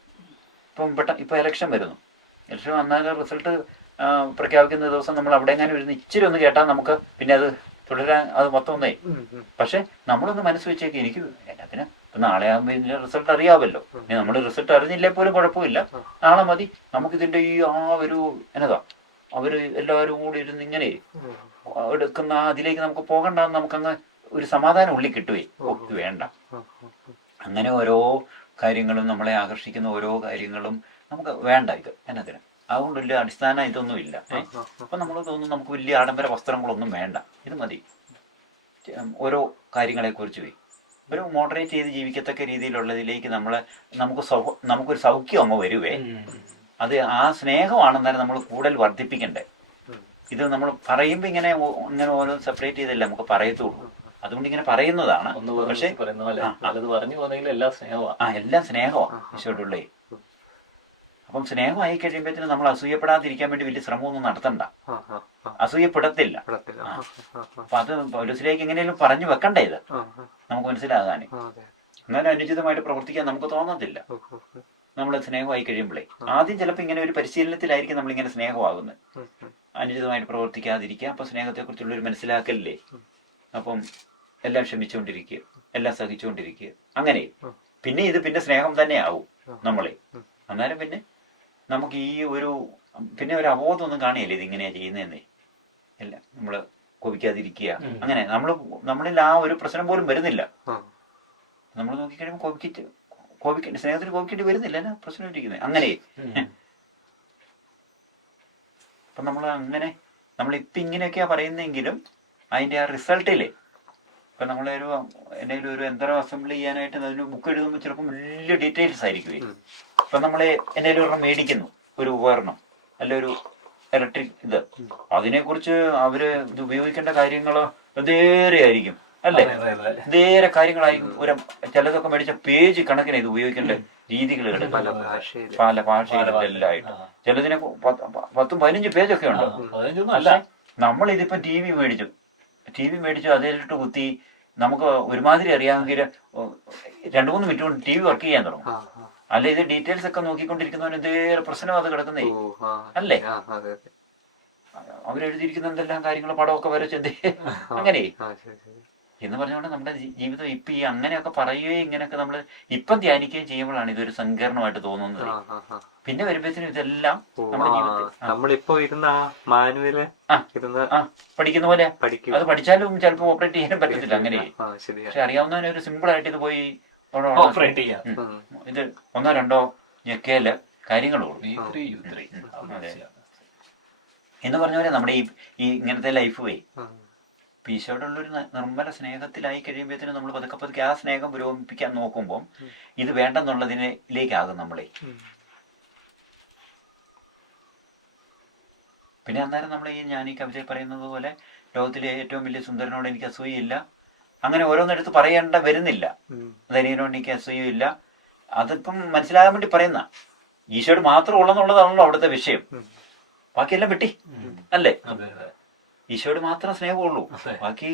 ഇപ്പൊ ഇലക്ഷൻ വരുന്നു. ഇലക്ഷൻ വന്നാൽ റിസൾട്ട് പ്രഖ്യാപിക്കുന്ന ദിവസം നമ്മൾ അവിടെ എങ്ങാനും ഇരുന്ന് ഇച്ചിരി ഒന്ന് കേട്ടാൽ നമുക്ക് പിന്നെ അത് തുടരാൻ അത് മൊത്തം ഒന്നേ. പക്ഷെ നമ്മളൊന്ന് മനസ്സ് വെച്ചേക്ക്, എനിക്ക് എന്നതിന് നാളെ ആകുമ്പോൾ ഇതിന്റെ റിസൾട്ട് അറിയാമല്ലോ. നമ്മൾ റിസൾട്ട് അറിഞ്ഞില്ലേ പോലും കുഴപ്പമില്ല, നാളെ മതി. നമുക്കിതിന്റെ ഒരു എന്നതാ അവര് എല്ലാവരും കൂടി ഇരുന്ന് ഇങ്ങനെ എടുക്കുന്ന അതിലേക്ക് നമുക്ക് പോകണ്ടെന്ന് നമുക്കങ്ങ് ഒരു സമാധാനം ഉള്ളിൽ കിട്ടുവേ. ഇത് വേണ്ട. അങ്ങനെ ഓരോ കാര്യങ്ങളും നമ്മളെ ആകർഷിക്കുന്ന ഓരോ കാര്യങ്ങളും നമുക്ക് വേണ്ട. ഇത് എന്നതിന് അതുകൊണ്ട് വലിയ അടിസ്ഥാന ഇതൊന്നുമില്ല. അപ്പൊ നമ്മൾ തോന്നുന്നു നമുക്ക് വലിയ ആഡംബര വസ്ത്രങ്ങളൊന്നും വേണ്ട, ഇത് മതി. ഓരോ കാര്യങ്ങളെ കുറിച്ച് ഒരു മോഡറേറ്റ് ചെയ്ത് ജീവിക്കത്തക്ക രീതിയിലുള്ളതിലേക്ക് നമുക്കൊരു സൗഖ്യം അങ്ങ് വരുവേ. അത് ആ സ്നേഹമാണെന്നാലും നമ്മൾ കൂടുതൽ വർദ്ധിപ്പിക്കണ്ടേ. ഇത് നമ്മൾ പറയുമ്പോ ഇങ്ങനെ ഓരോ സെപ്പറേറ്റ് ചെയ്തല്ലേ നമുക്ക് പറയത്തുള്ളൂ. അതുകൊണ്ട് ഇങ്ങനെ പറയുന്നതാണ്. പക്ഷെ എല്ലാം സ്നേഹമാണ് ഈശോയോടുള്ളേ. അപ്പം സ്നേഹമായി കഴിയുമ്പോഴത്തേനും നമ്മൾ അസൂയപ്പെടാതിരിക്കാൻ വേണ്ടി വലിയ ശ്രമമൊന്നും നടത്തണ്ട. അസൂയപ്പെടത്തില്ല. അപ്പൊ അത് പൗലോസിലേക്ക് എങ്ങനെയും പറഞ്ഞു വെക്കണ്ടേ ഇത് നമുക്ക് മനസ്സിലാകാൻ. അങ്ങനെ അനുചിതമായിട്ട് പ്രവർത്തിക്കാൻ നമുക്ക് തോന്നത്തില്ല. നമ്മൾ സ്നേഹമായി കഴിയുമ്പോഴേ ആദ്യം ചിലപ്പോൾ ഇങ്ങനെ ഒരു പരിശീലനത്തിലായിരിക്കും നമ്മളിങ്ങനെ സ്നേഹമാകുന്നത്. അനുചിതമായിട്ട് പ്രവർത്തിക്കാതിരിക്കുക. അപ്പൊ സ്നേഹത്തെക്കുറിച്ചുള്ള ഒരു മനസ്സിലാക്കലില്ലേ. അപ്പം എല്ലാം ക്ഷമിച്ചുകൊണ്ടിരിക്കുക, എല്ലാം സഹിച്ചുകൊണ്ടിരിക്കുക. അങ്ങനെ പിന്നെ സ്നേഹം തന്നെ ആവും നമ്മളെ. അന്നേരം പിന്നെ നമുക്ക് പിന്നെ ഒരു അവബോധമൊന്നും കാണിയല്ലേ ഇതിങ്ങനെയാ ചെയ്യുന്നതെന്നേ. അല്ല നമ്മള് കോപിക്കാതിരിക്കുക, അങ്ങനെ നമ്മളിൽ ആ ഒരു പ്രശ്നം പോലും വരുന്നില്ല. നമ്മൾ നോക്കിക്കഴിയുമ്പോൾ സ്നേഹത്തിന് കോപിക്കേണ്ടി വരുന്നില്ല, എന്നാ പ്രശ്നം ഇരിക്കുന്നത് അങ്ങനെ. അപ്പൊ നമ്മളിപ്പൊ ഇങ്ങനെയൊക്കെയാ പറയുന്നെങ്കിലും അതിന്റെ ആ റിസൾട്ടില് ഇപ്പൊ എന്തെങ്കിലും ഒരു യന്ത്രം അസംബിൾ ചെയ്യാനായിട്ട് അതിന് ബുക്ക് എഴുതുമ്പോൾ ചിലപ്പോൾ വലിയ ഡീറ്റെയിൽസ് ആയിരിക്കും. ഇപ്പൊ നമ്മള് എന്തെങ്കിലും ഒരെണ്ണം മേടിക്കുന്നു, ഒരു ഉപകരണം അല്ല ഒരു ഇലക്ട്രിക് അതിനെക്കുറിച്ച് അവര് ഇത് ഉപയോഗിക്കേണ്ട കാര്യങ്ങളോ എന്തേറെ ആയിരിക്കും അല്ലേ. എന്തേറെ കാര്യങ്ങളായിരിക്കും. ചിലതൊക്കെ മേടിച്ച പേജ് കണക്കിന് ഇത് ഉപയോഗിക്കേണ്ട രീതികൾ പല ഭാഷയിലെല്ലായിട്ട്. ചിലതിനെ 10-15 പേജൊക്കെ ഉണ്ട്. പക്ഷെ നമ്മളിതിപ്പോ ടി വി മേടിച്ചു അതിലിട്ട് കുത്തി നമുക്ക് ഒരുമാതിരി അറിയാമെങ്കിൽ 2-3 മിനിറ്റ് കൊണ്ട് ടി വി വർക്ക് ചെയ്യാൻ തുടങ്ങും. അല്ല ഇത് ഡീറ്റെയിൽസ് ഒക്കെ നോക്കിക്കൊണ്ടിരിക്കുന്നവന് എന്തേറെ പ്രശ്നം അത് കിടക്കുന്നേ അല്ലേ. അവരെഴുതിയിരിക്കുന്ന എന്തെല്ലാം കാര്യങ്ങൾ പടമൊക്കെ വരച്ച് അങ്ങനെ എന്ന് പറഞ്ഞുകൊണ്ട് നമ്മുടെ ജീവിതം ഇപ്പം ഈ അങ്ങനെയൊക്കെ പറയുകയും ഇങ്ങനെയൊക്കെ നമ്മൾ ഇപ്പം ധ്യാനിക്കുകയും ചെയ്യുമ്പോഴാണ് ഇതൊരു സങ്കീർണമായിട്ട് തോന്നുന്നത്. പിന്നെ വരുമ്പോഴത്തേനും ഇതെല്ലാം നമ്മുടെ ജീവിതത്തിൽ നമ്മളിപ്പോ ഇരുന്ന ആ മാനുവല് ഇരുന്ന് പഠിക്കുന്ന പോലെ അത് പഠിച്ചാലും ചിലപ്പോൾ ഓപ്പറേറ്റ് ചെയ്യാനും പറ്റത്തില്ല അങ്ങനെ. പക്ഷെ അറിയാവുന്നതിന് ഒരു സിമ്പിൾ ആയിട്ട് ഇത് പോയി ഓപ്പറേറ്റ് ചെയ്യാം. ഇത് 1 2 ഞെക്കയില് കാര്യങ്ങളുള്ളൂ. എന്ന് പറഞ്ഞ പോലെ നമ്മുടെ ഈ ഇങ്ങനത്തെ ലൈഫ് പോയി ഈശോയോടുള്ളൊരു നിർമ്മല സ്നേഹത്തിലായി കഴിയുമ്പോഴത്തേനും നമ്മൾ പതുക്കെ പതുക്കെ ആ സ്നേഹം പുരോഗമിപ്പിക്കാൻ നോക്കുമ്പോൾ ഇത് വേണ്ടെന്നുള്ളതിലേക്കാകും നമ്മളെ. പിന്നെ അന്നേരം നമ്മൾ ഞാൻ ഈ കവിതയിൽ പറയുന്നത് പോലെ ലോകത്തിലെ ഏറ്റവും വലിയ സുന്ദരനോട് എനിക്ക് അസൂയയില്ല, അങ്ങനെ ഓരോന്നെടുത്ത് പറയേണ്ട വരുന്നില്ല. ധനിയനോട് എനിക്ക് അസൂയയില്ല, അതിപ്പം മനസ്സിലാകാൻ വേണ്ടി പറയുന്ന ഈശോയോട് മാത്രം ഉള്ളെന്നുള്ളതാണല്ലോ അവിടുത്തെ വിഷയം. ബാക്കിയെല്ലാം വെട്ടി അല്ലേ? ഈശോയോട് മാത്രം സ്നേഹമുള്ളൂ, ബാക്കി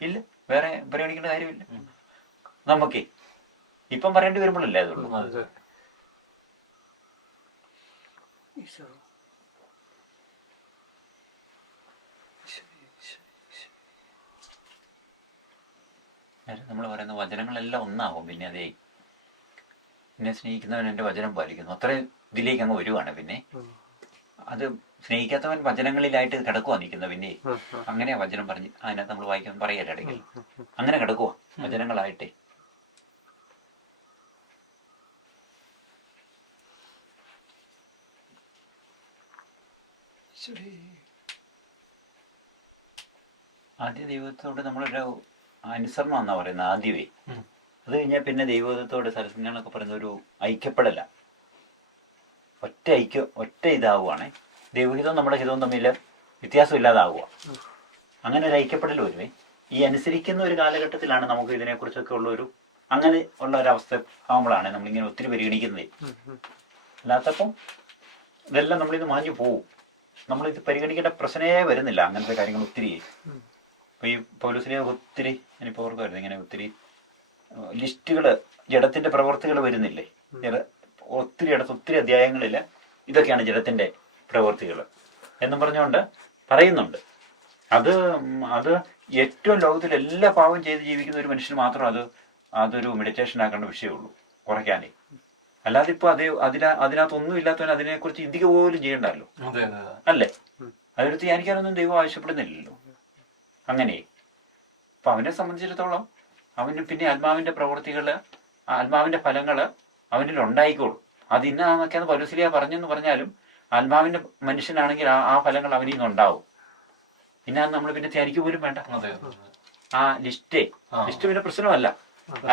ഇല്ല, വേറെ പരിഗണിക്കേണ്ട കാര്യമില്ല നമുക്ക്. ഇപ്പം പറയേണ്ടി വരുമ്പോഴല്ലേ അതുള്ളൂ. നമ്മൾ പറയുന്ന വചനങ്ങളെല്ലാം ഒന്നാവും. പിന്നെ അതേ എന്നെ സ്നേഹിക്കുന്നവൻ എൻ്റെ വചനം പാലിക്കുന്നു, അത്രയും ഇതിലേക്ക് അങ്ങ് വരുവാണ്. പിന്നെ അത് സ്നേഹിക്കാത്തവൻ വചനങ്ങളിലായിട്ട് കിടക്കുവാ നിൽക്കുന്നത്. പിന്നെ അങ്ങനെയാ വചനം പറഞ്ഞ് അതിനകത്ത് നമ്മൾ വായിക്കാൻ പറയല്ല ഇടയ്ക്ക് അങ്ങനെ കിടക്കുവാ വചനങ്ങളായിട്ടേ. ആദ്യ ദൈവത്തോട് നമ്മളൊരു അനുസരണം എന്നാ പറയുന്നത് ആദ്യമേ. അത് കഴിഞ്ഞാൽ പിന്നെ ദൈവത്തോട് സരസ്വതിനൊക്കെ പറയുന്ന ഒരു ഐക്യപ്പെടല, ഒറ്റ ഇതാവുകയാണേ. ദൈവഹിതവും നമ്മുടെ ഹിതവും തമ്മിൽ വ്യത്യാസം ഇല്ലാതാവുക. അങ്ങനെ ഒരു ഐക്യപ്പെടൽ വരുവേ. ഈ അനുസരിക്കുന്ന ഒരു കാലഘട്ടത്തിലാണ് നമുക്ക് ഇതിനെക്കുറിച്ചൊക്കെ ഉള്ളൊരു അങ്ങനെ ഉള്ള ഒരവസ്ഥ ആകുമ്പോഴാണ് നമ്മളിങ്ങനെ ഒത്തിരി പരിഗണിക്കുന്നത്. അല്ലാത്തപ്പം ഇതെല്ലാം നമ്മളിത് മാഞ്ഞു പോവും. നമ്മളിത് പരിഗണിക്കേണ്ട പ്രശ്നമേ വരുന്നില്ല അങ്ങനത്തെ കാര്യങ്ങൾ ഒത്തിരി. ഇപ്പൊ ഈ പൗലോസിലെ ഒത്തിരി ഞാനിപ്പോൾ ഓർക്കുമായിരുന്നു, ഇങ്ങനെ ഒത്തിരി ലിസ്റ്റുകൾ ജഡത്തിന്റെ പ്രവർത്തികൾ വരുന്നില്ലേ ഒത്തിരി ഇടത്ത് ഒത്തിരി അധ്യായങ്ങളിൽ ഇതൊക്കെയാണ് ജഡത്തിന്റെ പ്രവൃത്തികൾ എന്നും പറഞ്ഞുകൊണ്ട് പറയുന്നുണ്ട്. അത് ഏറ്റവും ലോകത്തിൽ എല്ലാ പാവം ചെയ്ത് ജീവിക്കുന്ന ഒരു മനുഷ്യന് മാത്രം അതൊരു മെഡിറ്റേഷൻ ആക്കേണ്ട വിഷയമുള്ളൂ, കുറയ്ക്കാനേ. അല്ലാതെ ഇപ്പൊ അതിനകത്തൊന്നും ഇല്ലാത്തവൻ അതിനെക്കുറിച്ച് ചിന്തിക്കുക പോലും ചെയ്യണ്ടല്ലോ, അല്ലേ? അതെടുത്ത് ധ്യാനിക്കാനൊന്നും ദൈവം ആവശ്യപ്പെടുന്നില്ലല്ലോ. അങ്ങനെ അപ്പൊ അവനെ സംബന്ധിച്ചിടത്തോളം അവന് പിന്നെ ആത്മാവിന്റെ പ്രവൃത്തികള്, ആത്മാവിന്റെ ഫലങ്ങള് അവനിൽ ഉണ്ടായിക്കോളും. അത് ഇന്നൊക്കെയാണ് പൗലോസിലിയ പറഞ്ഞെന്ന് പറഞ്ഞാലും ആത്മാവിന്റെ മനുഷ്യനാണെങ്കിൽ ആ ഫലങ്ങൾ അവനിൽ നിന്നുണ്ടാവും. പിന്നെ നമ്മൾ പിന്നെ ധ്യാനിക്കുക പോലും വേണ്ട. ആ ലിസ്റ്റ് പിന്നെ പ്രശ്നമല്ല.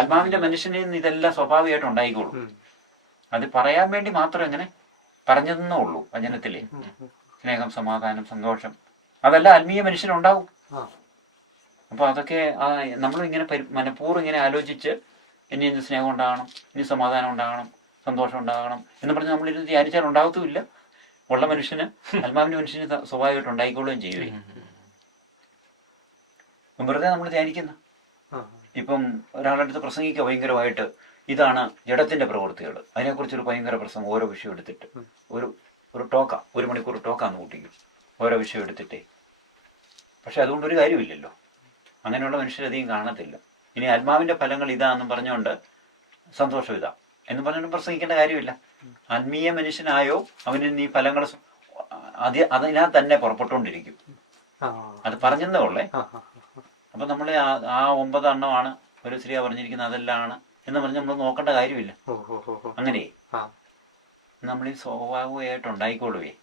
ആത്മാവിന്റെ മനുഷ്യനിൽ നിന്ന് ഇതെല്ലാം സ്വാഭാവികമായിട്ട് ഉണ്ടായിക്കോളും. അത് പറയാൻ വേണ്ടി മാത്രം എങ്ങനെ പറഞ്ഞതെന്നേ ഉള്ളൂ വചനത്തിലെ. സ്നേഹം, സമാധാനം, സന്തോഷം, അതെല്ലാം ആത്മീയ മനുഷ്യനുണ്ടാവും. അപ്പൊ അതൊക്കെ നമ്മളിങ്ങനെ മനഃപൂർവ്വം ഇങ്ങനെ ആലോചിച്ച് ഇനി എന്ത് സ്നേഹം ഉണ്ടാകണം, ഇനി സമാധാനം ഉണ്ടാകണം, സന്തോഷം ഉണ്ടാകണം എന്ന് പറഞ്ഞ് നമ്മളിരുന്ന് ധ്യാനിച്ചാൽ ഉണ്ടാകത്തുമില്ല. ഉള്ള മനുഷ്യന്, ആത്മാവിന്റെ മനുഷ്യന് സ്വാഭാവികമായിട്ട് ഉണ്ടായിക്കൊള്ളുകയും ചെയ്യുവേ. വെറുതെ നമ്മൾ ധ്യാനിക്കുന്ന ഇപ്പം ഒരാളുടെ അടുത്ത് പ്രസംഗിക്കുക ഭയങ്കരമായിട്ട്, ഇതാണ് ജഡത്തിന്റെ പ്രവൃത്തികൾ, അതിനെക്കുറിച്ചൊരു ഭയങ്കര പ്രസംഗം ഓരോ വിഷയം എടുത്തിട്ട് ഒരു ടോക്ക 1 മണിക്കൂർ ടോക്കാന്ന് കൂട്ടിക്കും ഓരോ വിഷയം എടുത്തിട്ടേ. പക്ഷെ അതുകൊണ്ടൊരു കാര്യമില്ലല്ലോ. അങ്ങനെയുള്ള മനുഷ്യരധികം കാണത്തില്ല. ഇനി ആത്മാവിന്റെ ഫലങ്ങൾ ഇതാന്നും പറഞ്ഞുകൊണ്ട് സന്തോഷം ഇതാ എന്ന് പറഞ്ഞുകൊണ്ട് പ്രസംഗിക്കേണ്ട കാര്യമില്ല. ആത്മീയ മനുഷ്യനായോ അവന് ഈ ഫലങ്ങൾ അതിനകത്ത് തന്നെ പുറപ്പെട്ടുകൊണ്ടിരിക്കും. അത് പറഞ്ഞതേ ഉള്ളേ. അപ്പൊ നമ്മളെ ആ 9 എണ്ണമാണ് ഒരു സ്ത്രീ പറഞ്ഞിരിക്കുന്നത്, അതെല്ലാം ആണ് എന്ന് പറഞ്ഞ് നമ്മൾ നോക്കേണ്ട കാര്യമില്ല. അങ്ങനെ നമ്മൾ ഈ സ്വാഭാവികമായിട്ട് ഉണ്ടായിക്കോളുവേ.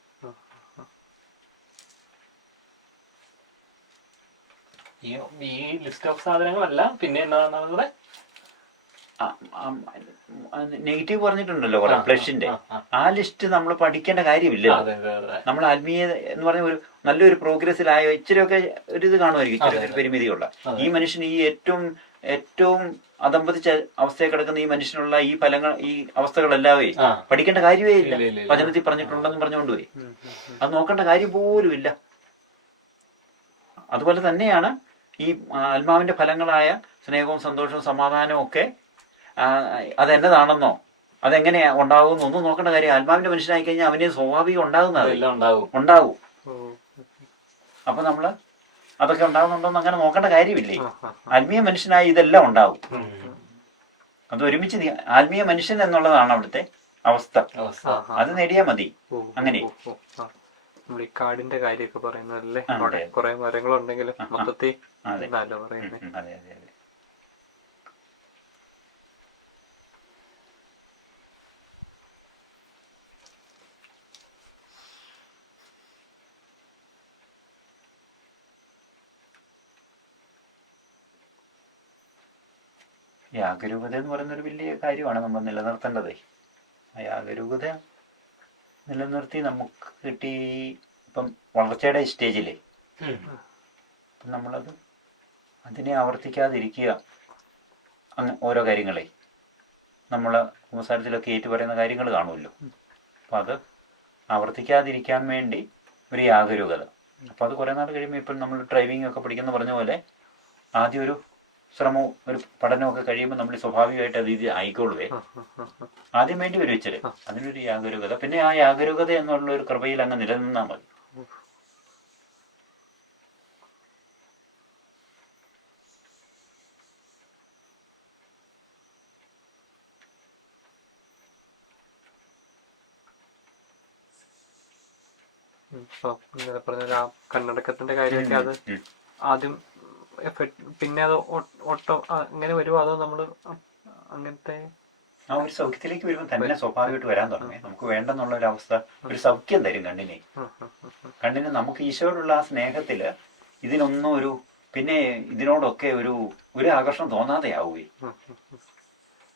ഈ ലിസ്റ്റ് ഓഫ് സാധനങ്ങളല്ല, പിന്നെ എന്താ നെഗറ്റീവ് പറഞ്ഞിട്ടുണ്ടല്ലോ കുറെ പ്ലസിന്റെ. ആ ലിസ്റ്റ് നമ്മൾ പഠിക്കേണ്ട കാര്യമില്ല. നമ്മൾ ആത്മീയ എന്ന് പറഞ്ഞ ഒരു നല്ലൊരു പ്രോഗ്രസ്സിലായ ഇച്ചിരിയൊക്കെ ഒരു ഇത് കാണുമായിരിക്കും, ഇച്ചിരി ഒരു പരിമിതിയുള്ള ഈ മനുഷ്യന് ഈ ഏറ്റവും അധംപതിച്ച അവസ്ഥയിൽ കിടക്കുന്ന ഈ മനുഷ്യനുള്ള ഈ ഫലങ്ങൾ, ഈ അവസ്ഥകളെല്ലാവേ പഠിക്കേണ്ട കാര്യമേ ഇല്ല. വചനത്തിൽ പറഞ്ഞിട്ടുണ്ടെന്ന് പറഞ്ഞുകൊണ്ടുപോയി അത് നോക്കേണ്ട കാര്യം പോലും ഇല്ല. അതുപോലെ തന്നെയാണ് ഈ ആത്മാവിന്റെ ഫലങ്ങളായ സ്നേഹവും സന്തോഷവും സമാധാനവും ഒക്കെ അതെന്നതാണെന്നോ അതെങ്ങനെയാ ഉണ്ടാകുമെന്നോ ഒന്നും നോക്കേണ്ട കാര്യം. ആത്മാവിന്റെ മനുഷ്യനായി കഴിഞ്ഞാൽ അവന് സ്വാഭാവികം ഉണ്ടാകും. അപ്പൊ നമ്മള് അതൊക്കെ ഉണ്ടാകുന്നുണ്ടോന്ന് അങ്ങനെ നോക്കേണ്ട കാര്യമില്ലേ. ആത്മീയ മനുഷ്യനായി ഇതെല്ലാം ഉണ്ടാവും. അത് ഒരുമിച്ച് ആത്മീയ മനുഷ്യൻ എന്നുള്ളതാണ് അവിടുത്തെ അവസ്ഥ. അത് നേടിയാൽ മതി. അങ്ങനെ നമ്മുടെ ഈ കാടിന്റെ കാര്യമൊക്കെ പറയുന്നതല്ലേ, കുറെ മരങ്ങളുണ്ടെങ്കിലും മൊത്തത്തിൽ പറയുന്നത്. അതെ അതെ അതെ. യാഗരൂകത എന്ന് പറയുന്നൊരു വലിയ കാര്യമാണ് നമ്മൾ നിലനിർത്തേണ്ടത്. ആ യാഗരൂകത നിലനിർത്തി നമുക്ക് കിട്ടി ഇപ്പം വളർച്ചയുടെ സ്റ്റേജിലേ അപ്പം നമ്മളത് അതിനെ ആവർത്തിക്കാതിരിക്കുക. ഓരോ കാര്യങ്ങളെ നമ്മൾ സംസാരത്തിലൊക്കെ ഏറ്റു പറയുന്ന കാര്യങ്ങൾ കാണുമല്ലോ. അപ്പം അത് ആവർത്തിക്കാതിരിക്കാൻ വേണ്ടി ഒരു യാഗരൂകത. അപ്പം അത് കുറേ നാൾ കഴിയുമ്പോൾ ഇപ്പം നമ്മൾ ഡ്രൈവിംഗ് ഒക്കെ പഠിക്കുന്ന പറഞ്ഞ പോലെ ആദ്യം ഒരു ശ്രമവും ഒരു പഠനമൊക്കെ കഴിയുമ്പോൾ നമ്മൾ സ്വാഭാവികമായിട്ട് അത് ഇത് ആയിക്കോളുവേ. ആദ്യം വേണ്ടി വരും ഇച്ചിരി അതിനൊരു യാഗരൂകത. പിന്നെ ആ യാഗരൂകത എന്നുള്ള ഒരു കൃപയിൽ അങ്ങ് നിലനിന്നാൽ മതി. പറഞ്ഞ ആ കണ്ണടക്കത്തിന്റെ കാര്യമൊക്കെ അത് ആദ്യം പിന്നെ അത് ഓട്ടോ അങ്ങനെ വരുമോ, അതോ നമ്മള് അങ്ങനത്തെ ആ ഒരു സൗഖ്യത്തിലേക്ക് വരുമ്പോൾ തന്നെ സ്വാഭാവികമായിട്ട് വരാൻ തുടങ്ങി. നമുക്ക് വേണ്ടെന്നുള്ള ഒരു അവസ്ഥ ഒരു സൗഖ്യം തരും കണ്ണിനെ. കണ്ണിന് നമുക്ക് ഈശോയോടുള്ള ആ സ്നേഹത്തില് ഇതിനൊന്നും ഒരു പിന്നെ ഇതിനോടൊക്കെ ഒരു ആകർഷണം തോന്നാതെ ആവുകയും.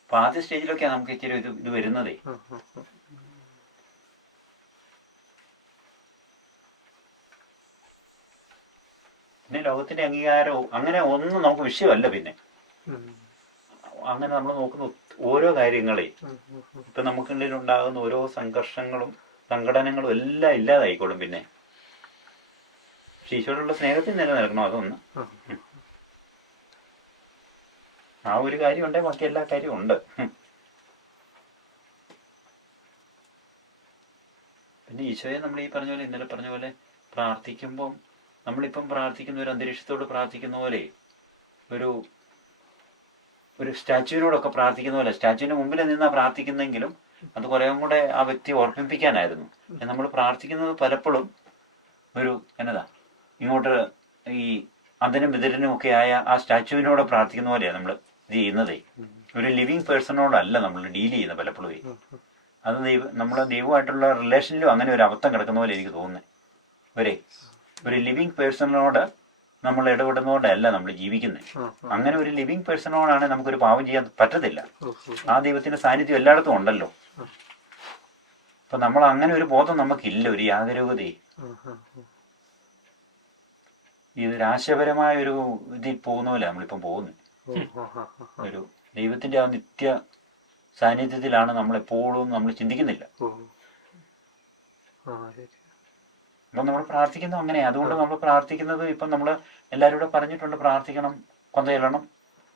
അപ്പൊ ആദ്യ സ്റ്റേജിലൊക്കെയാണ് നമുക്ക് ഇച്ചിരി ഇത് വരുന്നതേ. പിന്നെ ലോകത്തിന്റെ അംഗീകാരവും അങ്ങനെ ഒന്നും നമുക്ക് വിഷയമല്ല. പിന്നെ അങ്ങനെ നമ്മൾ നോക്കുന്ന ഓരോ കാര്യങ്ങളെ ഇപ്പൊ നമുക്കുള്ളിൽ ഉണ്ടാകുന്ന ഓരോ സംഘർഷങ്ങളും സംഘടനകളും എല്ലാം ഇല്ലാതായിക്കോളും. പിന്നെ ഈശോയോടുള്ള സ്നേഹത്തിൽ നിലനിൽക്കണം. അതൊന്ന് ആ ഒരു കാര്യം ഉണ്ടേ ബാക്കി എല്ലാ കാര്യവും ഉണ്ട്. പിന്നെ ഈശോയെ നമ്മൾ ഈ പറഞ്ഞ പോലെ ഇന്നലെ പറഞ്ഞ പോലെ പ്രാർത്ഥിക്കുമ്പം നമ്മളിപ്പം പ്രാർത്ഥിക്കുന്ന ഒരു അന്തരീക്ഷത്തോട് പ്രാർത്ഥിക്കുന്ന പോലെ ഒരു സ്റ്റാച്യുവിനോടൊക്കെ പ്രാർത്ഥിക്കുന്ന പോലെ സ്റ്റാച്യുവിന് മുമ്പിൽ നിന്നാ പ്രാർത്ഥിക്കുന്നെങ്കിലും അത് കുറേ കൂടെ ആ വ്യക്തി ഓർമ്മിപ്പിക്കാനായിരുന്നു. നമ്മൾ പ്രാർത്ഥിക്കുന്നത് പലപ്പോഴും എന്നതാ ഇങ്ങോട്ട് ഈ അന്തനും വിതരനും ഒക്കെ ആയ ആ സ്റ്റാച്യുവിനോട് പ്രാർത്ഥിക്കുന്ന പോലെയാണ് നമ്മൾ ഇത് ചെയ്യുന്നതേ. ഒരു ലിവിങ് പേഴ്സണോടല്ല നമ്മൾ ഡീൽ ചെയ്യുന്നത് പലപ്പോഴും. അത് നമ്മളെ ദൈവമായിട്ടുള്ള റിലേഷനിലും അങ്ങനെ ഒരു അബദ്ധം കിടക്കുന്ന പോലെ എനിക്ക് തോന്നുന്നത്. ഒരു ലിവിങ് പേഴ്സണോട് നമ്മൾ ഇടപെടുന്നതുകൊണ്ടല്ല നമ്മൾ ജീവിക്കുന്നത്. അങ്ങനെ ഒരു ലിവിങ് പേഴ്സണോടാണ് നമുക്കൊരു പാവം ചെയ്യാൻ പറ്റത്തില്ല. ആ ദൈവത്തിന്റെ സാന്നിധ്യം എല്ലായിടത്തും ഉണ്ടല്ലോ. അപ്പൊ നമ്മൾ അങ്ങനെ ഒരു ബോധം നമുക്കില്ല. ഒരു യാഗരൂകതയെ ഇതൊരു ആശയപരമായ ഒരു ഇതിൽ പോകുന്ന പോലെ നമ്മളിപ്പം പോകുന്നത്. ഒരു ദൈവത്തിന്റെ ആ നിത്യ സാന്നിധ്യത്തിലാണ് നമ്മളെപ്പോഴും നമ്മൾ ചിന്തിക്കുന്നില്ല. അപ്പം നമ്മൾ പ്രാർത്ഥിക്കുന്നത് അങ്ങനെ. അതുകൊണ്ട് നമ്മൾ പ്രാർത്ഥിക്കുന്നത് ഇപ്പം നമ്മൾ എല്ലാവരും കൂടെ പറഞ്ഞിട്ടുണ്ട് പ്രാർത്ഥിക്കണം, കൊന്ത ചെല്ലണം.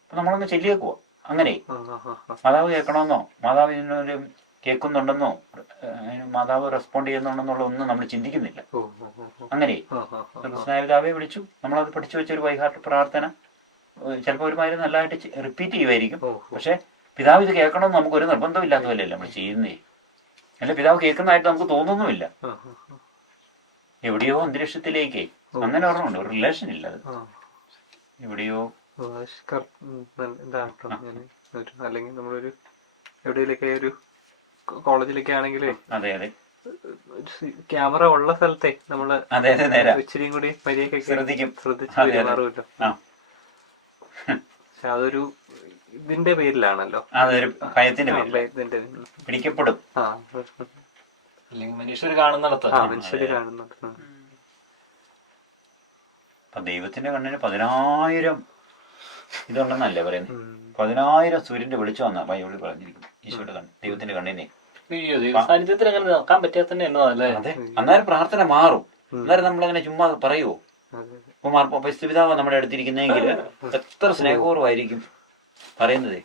അപ്പം നമ്മളൊന്ന് ചെല്ലിയേക്കുവോ അങ്ങനെ. മാതാവ് കേൾക്കണമെന്നോ മാതാവ് ഇതിനൊരു കേൾക്കുന്നുണ്ടെന്നോ മാതാവ് റെസ്പോണ്ട് ചെയ്യുന്നുണ്ടെന്നുള്ള ഒന്നും നമ്മൾ ചിന്തിക്കുന്നില്ല. അങ്ങനെ സ്നേഹിതാവെ വിളിച്ചു, നമ്മളത് പഠിച്ചു വെച്ചൊരു വൈകാട്ട് പ്രാർത്ഥന ചിലപ്പോൾ ഒരുമാതിരി നല്ലതായിട്ട് റിപ്പീറ്റ് ചെയ്യുമായിരിക്കും. പക്ഷെ പിതാവ് ഇത് കേൾക്കണമെന്ന് നമുക്കൊരു നിർബന്ധമില്ലാത്ത പോലെയല്ല നമ്മൾ ചെയ്യുന്നേ. അല്ല പിതാവ് കേൾക്കുന്നതായിട്ട് നമുക്ക് തോന്നുന്നുമില്ല. എവിടെയോ അന്തരീക്ഷത്തിലേക്ക് അങ്ങനെ ഓർമ്മയുണ്ട്. ഒരു റിലേഷൻ ഇല്ല. അത് എവിടെയോ അല്ലെങ്കിൽ നമ്മളൊരു എവിടെയൊക്കെ ഒരു കോളേജിലൊക്കെ ആണെങ്കിലേ അതെ അതെ ക്യാമറ ഉള്ള സ്ഥലത്തെ നമ്മള് ഇച്ചിരിയും കൂടി മര്യാദ ശ്രദ്ധിച്ചു പെരുമാറുമല്ലോ. പക്ഷെ അതൊരു ഇതിന്റെ പേരിലാണല്ലോ. അതൊരു ഭയത്തിന്റെ പിടിക്കപ്പെടും. അല്ലെങ്കിൽ മനുഷ്യര് കാണുന്നിടത്ത് അപ്പൊ ദൈവത്തിന്റെ കണ്ണിന് 10,000 ഇതുണ്ടെന്നല്ലേ പറയുന്നത്. 10,000 സൂര്യന്റെ വെളിച്ചം വന്ന ബൈബിളിൽ പറഞ്ഞിരിക്കുന്നു. ഈശോയുടെ കണ്ണ് ദൈവത്തിന്റെ കണ്ണിനെ സാന്നിധ്യത്തിൽ അങ്ങനെ നോക്കാൻ പറ്റിയാൽ തന്നെ എന്നതല്ലേ. അതെ, അന്നേരം പ്രാർത്ഥന മാറും. അന്നേരം നമ്മളങ്ങനെ ചുമ്മാ പറയുവോ? ഇപ്പൊ പരിസ്ഥിതിപിതാവ് നമ്മുടെ അടുത്തിരിക്കുന്നെങ്കിൽ എത്ര സ്നേഹപൂർവ്വമായിരിക്കും പറയുന്നത്.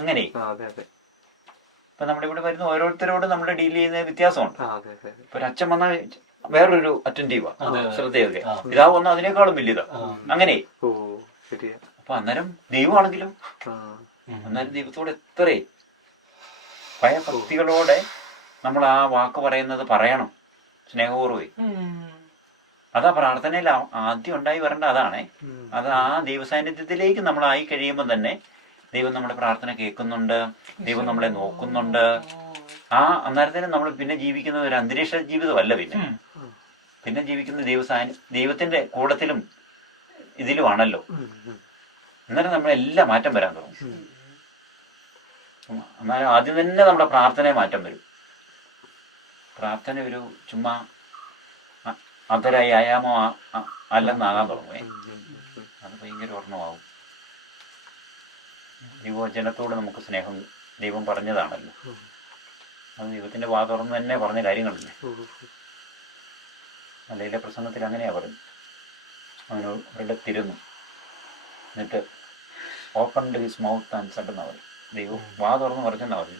അങ്ങനെ ഇപ്പൊ നമ്മുടെ ഇവിടെ വരുന്ന ഓരോരുത്തരോടും നമ്മൾ ഡീൽ ചെയ്യുന്ന വ്യത്യാസമുണ്ട്. ആ, അതെ അതെ ഇപ്പൊ ഒരു അച്ഛൻ വന്നാൽ വേറൊരു അറ്റൻറ്റീവാ, ശ്രദ്ധയൊക്കെ. പിതാവ് വന്നാൽ അതിനേക്കാളും വലിയതാ. അങ്ങനെ ഓ ശരിയാ. അപ്പൊ അന്നേരം ദൈവമാണെങ്കിലും അന്നേരം ദൈവത്തോട് എത്രേ ഭയഭക്തികളോടെ നമ്മൾ ആ വാക്ക് പറയുന്നത് പറയണം, സ്നേഹപൂർവ്വേ. അതാ പ്രാർത്ഥനയിൽ ആദ്യം ഉണ്ടായി വരേണ്ട അതാണേ. അത് ആ ദൈവസാന്നിധ്യത്തിലേക്ക് നമ്മളായി കഴിയുമ്പോൾ തന്നെ ദൈവം നമ്മുടെ പ്രാർത്ഥന കേൾക്കുന്നുണ്ട്, ദൈവം നമ്മളെ നോക്കുന്നുണ്ട്. ആ അന്നേരത്തിന് നമ്മൾ പിന്നെ ജീവിക്കുന്നത് ഒരു അന്തരീക്ഷ ജീവിതമല്ല, പിന്നെ ജീവിക്കുന്നത് ദൈവത്തിന്റെ കൂടത്തിലും ഇതിലുമാണല്ലോ. അന്നേരം നമ്മളെല്ലാം മാറ്റം വരാൻ തുടങ്ങും. എന്നാലും ആദ്യം തന്നെ നമ്മുടെ പ്രാർത്ഥനയെ മാറ്റം വരും. പ്രാർത്ഥന ഒരു ചുമ്മാ അതരായി ആയാമോ അല്ലെന്നാകാൻ തുടങ്ങുമേ. അത് ഭയങ്കര ഓർമ്മമാവും. ദൈവജനത്തോട് നമുക്ക് സ്നേഹം ദൈവം പറഞ്ഞതാണല്ലോ. അത് ദൈവത്തിന്റെ വാ തുറന്ന് തന്നെ പറഞ്ഞ കാര്യങ്ങളല്ലേ. മലയിലെ പ്രസംഗത്തിൽ അങ്ങനെയാ പറഞ്ഞു. അവരുടെ തിരുന്നു, എന്നിട്ട് open his mouth and said എന്നാ പറയും. ദൈവം വാ തുറന്ന് പറഞ്ഞെന്നാ പറഞ്ഞു.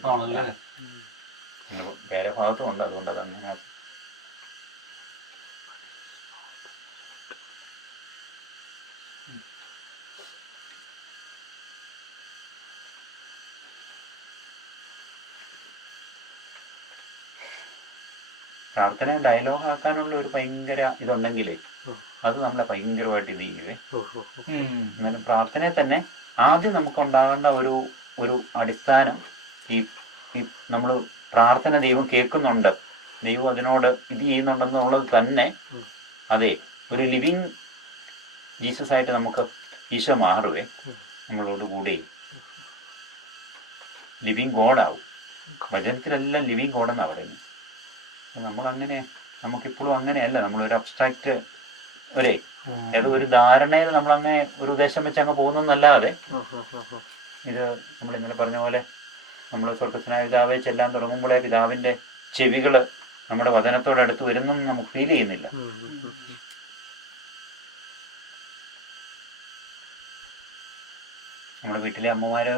വേറെ ഭാഗത്തും ഉണ്ട്, അതുകൊണ്ട് അതങ്ങനെ. പ്രാർത്ഥന ഡയലോഗ് ആക്കാനുള്ള ഒരു ഭയങ്കര ഇതുണ്ടെങ്കിലേ അത് നമ്മളെ ഭയങ്കരമായിട്ട് ഇത് ചെയ്യുവേ. എന്നാലും പ്രാർത്ഥനയെ തന്നെ ആദ്യം നമുക്കുണ്ടാകേണ്ട ഒരു അടിസ്ഥാനം ഈ നമ്മൾ പ്രാർത്ഥന ദൈവം കേൾക്കുന്നുണ്ട്, ദൈവം അതിനോട് ഇത് ചെയ്യുന്നുണ്ടെന്നുള്ളത് തന്നെ. അതെ, ഒരു ലിവിങ് ജീസസ് ആയിട്ട് നമുക്ക് ഈശോ മാറുവേ. നമ്മളോട് കൂടെ ലിവിങ് ഗോഡാവും. വചനത്തിലെല്ലാം ലിവിങ് ഗോഡെന്നാണ് പറയുന്നത്. നമ്മളങ്ങനെ നമുക്കിപ്പോഴും അങ്ങനെയല്ല. നമ്മളൊരു അബ്സ്ട്രാക്റ്റ് ഒരു ധാരണയിൽ നമ്മളങ്ങനെ ഒരു ഉദ്ദേശം വെച്ച് അങ്ങ് പോകുന്നല്ലാതെ, ഇത് നമ്മൾ ഇന്നലെ പറഞ്ഞ പോലെ നമ്മൾ സ്വർഗസ്വനായ പിതാവെ ചെല്ലാൻ തുടങ്ങുമ്പോഴേ പിതാവിന്റെ ചെവികള് നമ്മുടെ വചനത്തോടടുത്ത് വരുന്നെന്ന് നമുക്ക് ഫീൽ ചെയ്യുന്നില്ല. നമ്മുടെ വീട്ടിലെ അമ്മമാര്,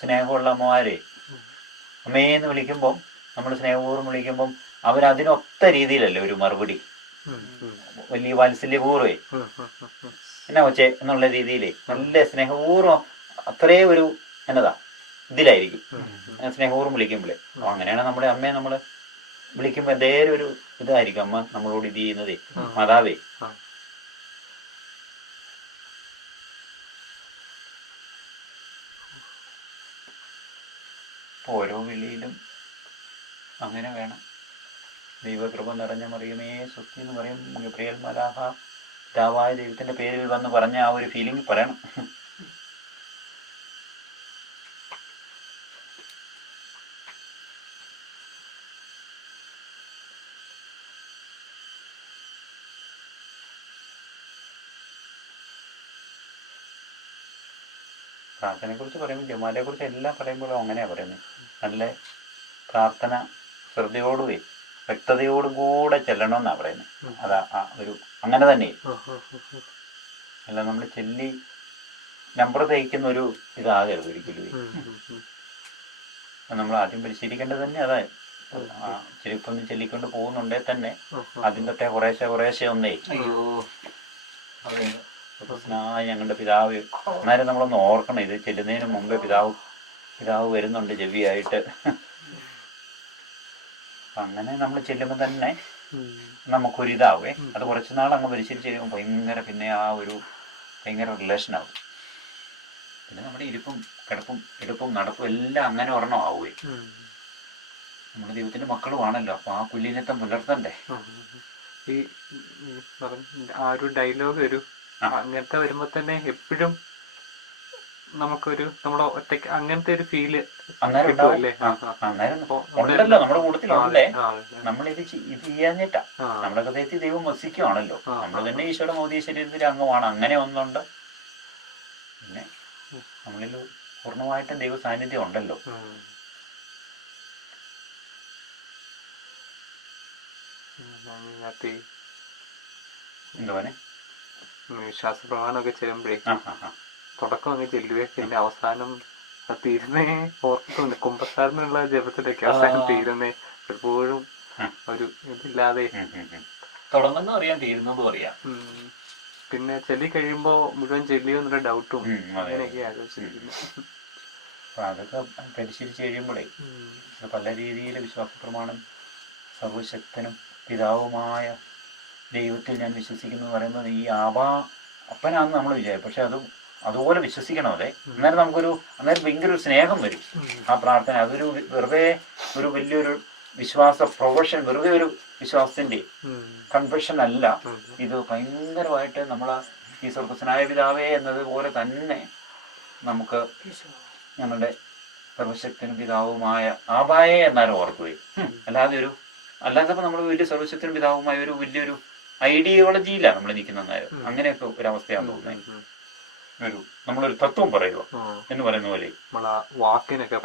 സ്നേഹമുള്ള അമ്മമാരെ അമ്മേന്ന് വിളിക്കുമ്പം, നമ്മൾ സ്നേഹപൂർവ്വം വിളിക്കുമ്പം അവരതിനൊത്ത രീതിയിലല്ലേ ഒരു മറുപടി, വലിയ വാത്സല്യപൂർവ്വേ എന്നാ കൊച്ചേ എന്നുള്ള രീതിയിലേ നല്ല സ്നേഹപൂർവ്വം അത്രേ ഒരു എന്നതാ ഇതിലായിരിക്കും സ്നേഹപൂർവ്വം വിളിക്കുമ്പോഴേ. അപ്പൊ അങ്ങനെയാണ് നമ്മുടെ അമ്മയെ നമ്മള് വിളിക്കുമ്പോ എന്തേലും ഒരു ഇതായിരിക്കും അമ്മ നമ്മളോട് ഇത് ചെയ്യുന്നതേ, മാതാവേ. ഓരോ വിളിയിലും അങ്ങനെ വേണം. ദൈവകൃപ നിറഞ്ഞ മറിയമേ സ്വസ്തി എന്ന് പറയും. ഗബ്രിയേൽ മാലാഖ പിതാവായ ദൈവത്തിന്റെ പേരിൽ വന്ന് പറഞ്ഞ ആ ഒരു ഫീലിംഗ് പറയണം. പ്രാർത്ഥനയെ കുറിച്ച് പറയുമ്പോൾ, ജമാലയെ കുറിച്ച് എല്ലാം പറയുമ്പോഴും അങ്ങനെയാ പറയുന്നത്. നല്ല പ്രാർത്ഥന ശ്രദ്ധയോടുകൂടി വ്യക്തതയോടും കൂടെ ചെല്ലണമെന്നാണ് പറയുന്നത്. അതാ ഒരു അങ്ങനെ തന്നെ. അല്ല നമ്മൾ ചെല്ലി നമ്പർ തയ്ക്കുന്ന ഒരു ഇതാകരുത് ഒരിക്കലും. നമ്മൾ ആദ്യം പരിശീലിക്കേണ്ടത് തന്നെ അതാ. ചെരുപ്പൊന്നും ചെല്ലിക്കൊണ്ട് പോകുന്നുണ്ടേ തന്നെ അതിൻ്റെ കുറേശ്ശെ ഒന്നേ ഞങ്ങളുടെ പിതാവ്. എന്നാലും നമ്മളൊന്ന് ഓർക്കണം, ഇത് ചെല്ലുന്നതിന് മുമ്പേ പിതാവ് വരുന്നുണ്ട് ചെവിയായിട്ട്. അങ്ങനെ നമ്മൾ ചെല്ലുമ്പോൾ തന്നെ നമുക്കൊരിതാവേ. അത് കുറച്ച് നാൾ അങ്ങ് പരിശീലിച്ച് കഴിയുമ്പോൾ ഭയങ്കര പിന്നെ ആ ഒരു ഭയങ്കര റിലേഷനാവും. പിന്നെ നമ്മുടെ ഇരിപ്പും കിടപ്പും എടുപ്പും നടപ്പും എല്ലാം അങ്ങനെ ഒരെണ്ണം ആവുകയും. നമ്മുടെ ദൈവത്തിന്റെ മക്കളുമാണല്ലോ, അപ്പൊ ആ കുലീനത്തെ പുലർത്തണ്ടേ. ഈ ആ ഒരു ഡയലോഗ് ഒരു അങ്ങനത്തെ വരുമ്പോ തന്നെ എപ്പോഴും നമുക്കൊരു നമ്മുടെ ഒറ്റയ്ക്ക് അങ്ങനത്തെ ഒരു ഫീല് ഉണ്ടല്ലോ നമ്മുടെ കൂട്ടത്തിലുണ്ടേ. നമ്മളിത് ചെയ്യാഞ്ഞിട്ടാ. നമ്മുടെ ഹൃദയത്തിൽ ദൈവം വസിക്കുവാണല്ലോ. നമ്മൾ തന്നെ ഈശോയുടെ ഭൗതിക ശരീരത്തിൽ അംഗമാണ്. അങ്ങനെ ഒന്നുണ്ട്. പിന്നെ നമ്മളിൽ പൂർണ്ണമായിട്ടും ദൈവ സാന്നിധ്യം ഉണ്ടല്ലോ. എന്തുവാനെ വിശ്വാസ പ്രമാണമൊക്കെ ചെല്ലുമ്പോഴേ തുടക്കം അങ്ങ് ചെല്ലുവേ, പിന്നെ അവസാനം തീരുന്നേ ഓർക്കുന്നുണ്ട്. കുമ്പസാരനുള്ള ജപത്തിലൊക്കെ അവസാനം തീരുന്നേ എപ്പോഴും ഒരു ഇതില്ലാതെ തുടങ്ങുന്നതും അറിയാം തീരുന്നതും അറിയാം. പിന്നെ ചെല്ലി കഴിയുമ്പോ മുഴുവൻ ചെല്ലിയോ എന്നുള്ള ഡൗട്ടും അങ്ങനെയൊക്കെ ആലോചിച്ചിരിക്കുന്നു. അപ്പൊ അതൊക്കെ പരിശീലിച്ച് കഴിയുമ്പോഴേ പല രീതിയിൽ വിശ്വാസ പ്രമാണം സർവശക്തനും പിതാവുമായ ദൈവത്തിൽ ഞാൻ വിശ്വസിക്കുന്നു എന്ന് പറയുമ്പോൾ ഈ അപ്പനാന്ന് നമ്മൾ വിചാരിക്കും. പക്ഷെ അതുപോലെ വിശ്വസിക്കണം. അതെ, അന്നേരം ഭയങ്കര ഒരു സ്നേഹം വരും ആ പ്രാർത്ഥന. അതൊരു വെറുതെ ഒരു വലിയൊരു വിശ്വാസ പ്രൊഫഷൻ, വെറുതെ ഒരു വിശ്വാസത്തിന്റെ കൺഫെഷൻ അല്ല. ഇത് ഭയങ്കരമായിട്ട് നമ്മളെ ഈ സ്വർഗസ്വനായ പിതാവേ എന്നതുപോലെ തന്നെ നമുക്ക് ഞങ്ങളുടെ സർവശക്തനും പിതാവുമായ ആബായെ എന്നാലും ഓർക്കുകയും അല്ലാത്തപ്പോൾ നമ്മൾ വലിയ സർവശക്തനും പിതാവുമായ ഒരു വലിയൊരു ഐഡിയോളജിയിലാണ് നമ്മൾ നിൽക്കുന്ന നേരം. അങ്ങനെയൊക്കെ ഒരവസ്ഥയാണ് തോന്നുന്നത്. നമ്മളൊരു തത്വം പറയുക എന്ന് പറയുന്ന പോലെ വാക്കിനൊക്കെ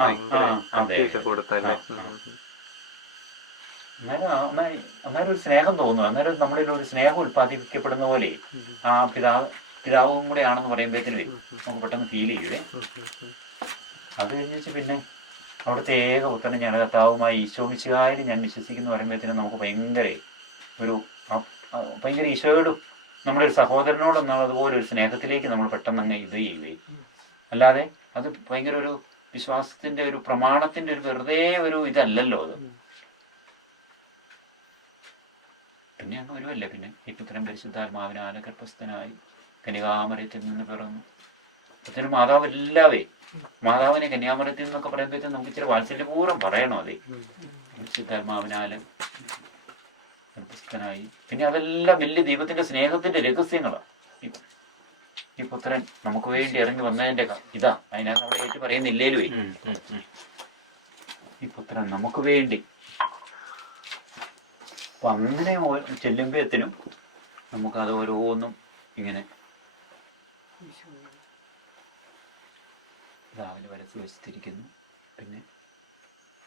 അന്നേരം ഒരു സ്നേഹം തോന്നുന്നു. അന്നേരം നമ്മളിൽ ഒരു സ്നേഹം ഉത്പാദിപ്പിക്കപ്പെടുന്ന പോലെ ആ പിതാവും കൂടെ ആണെന്ന് പറയുമ്പോഴത്തേനും നമുക്ക് പെട്ടെന്ന് ഫീൽ ചെയ്യുവേ. അത് കഴിഞ്ഞിട്ട് പിന്നെ അവിടുത്തെ ഏകപുത്രനെ ഞാൻ കർത്താവുമായി ഈശോമിശിഹായിൽ ഞാൻ വിശ്വസിക്കുന്നു പറയുമ്പോഴത്തേനും നമുക്ക് ഭയങ്കര ഈശോയോടും നമ്മുടെ ഒരു സഹോദരനോടെന്നുള്ളതുപോലെ ഒരു സ്നേഹത്തിലേക്ക് നമ്മൾ പെട്ടെന്ന് അങ്ങ് ഇത് ചെയ്യുകയും. അല്ലാതെ അത് ഭയങ്കര ഒരു വിശ്വാസത്തിന്റെ ഒരു പ്രമാണത്തിന്റെ ഒരു വെറുതെ ഒരു ഇതല്ലല്ലോ അത്. പിന്നെ അങ്ങ് വരുമല്ലേ പിന്നെ ഈ പുത്രൻ പരിശുദ്ധാത്മാവിനാൽ ഗർഭസ്ഥനായി കന്യകാമറിയത്തിൽ നിന്ന് പിറന്നു. അപ്പത്തിന് മാതാവ് എല്ലാവേ മാതാവിനെ കന്യാമറിയത്തിൽ നിന്നൊക്കെ പറയുമ്പോഴത്തേക്കും നമുക്ക് ഇച്ചിരി വാത്സല്യപൂർവ്വം പറയണോ അതെ. പരിശുദ്ധാത്മാവിനാലും ഗർഭസ്ഥനായി. പിന്നെ അതെല്ലാം വലിയ ദൈവത്തിന്റെ സ്നേഹത്തിന്റെ രഹസ്യങ്ങളാണ്. ഈ പുത്രൻ നമുക്ക് വേണ്ടി ഇറങ്ങി വന്നതിന്റെ ഇതാ അതിനകത്ത് അവിടെ ആയിട്ട് പറയുന്നില്ലേലുവേ. ഈ പുത്രൻ നമുക്ക് വേണ്ടി. അപ്പൊ അങ്ങനെ ചെല്ലുമ്പോഴത്തിനും നമുക്കത് ഓരോന്നും ഇങ്ങനെ രാവിലെ വരച്ച് വെച്ചിരിക്കുന്നു. പിന്നെ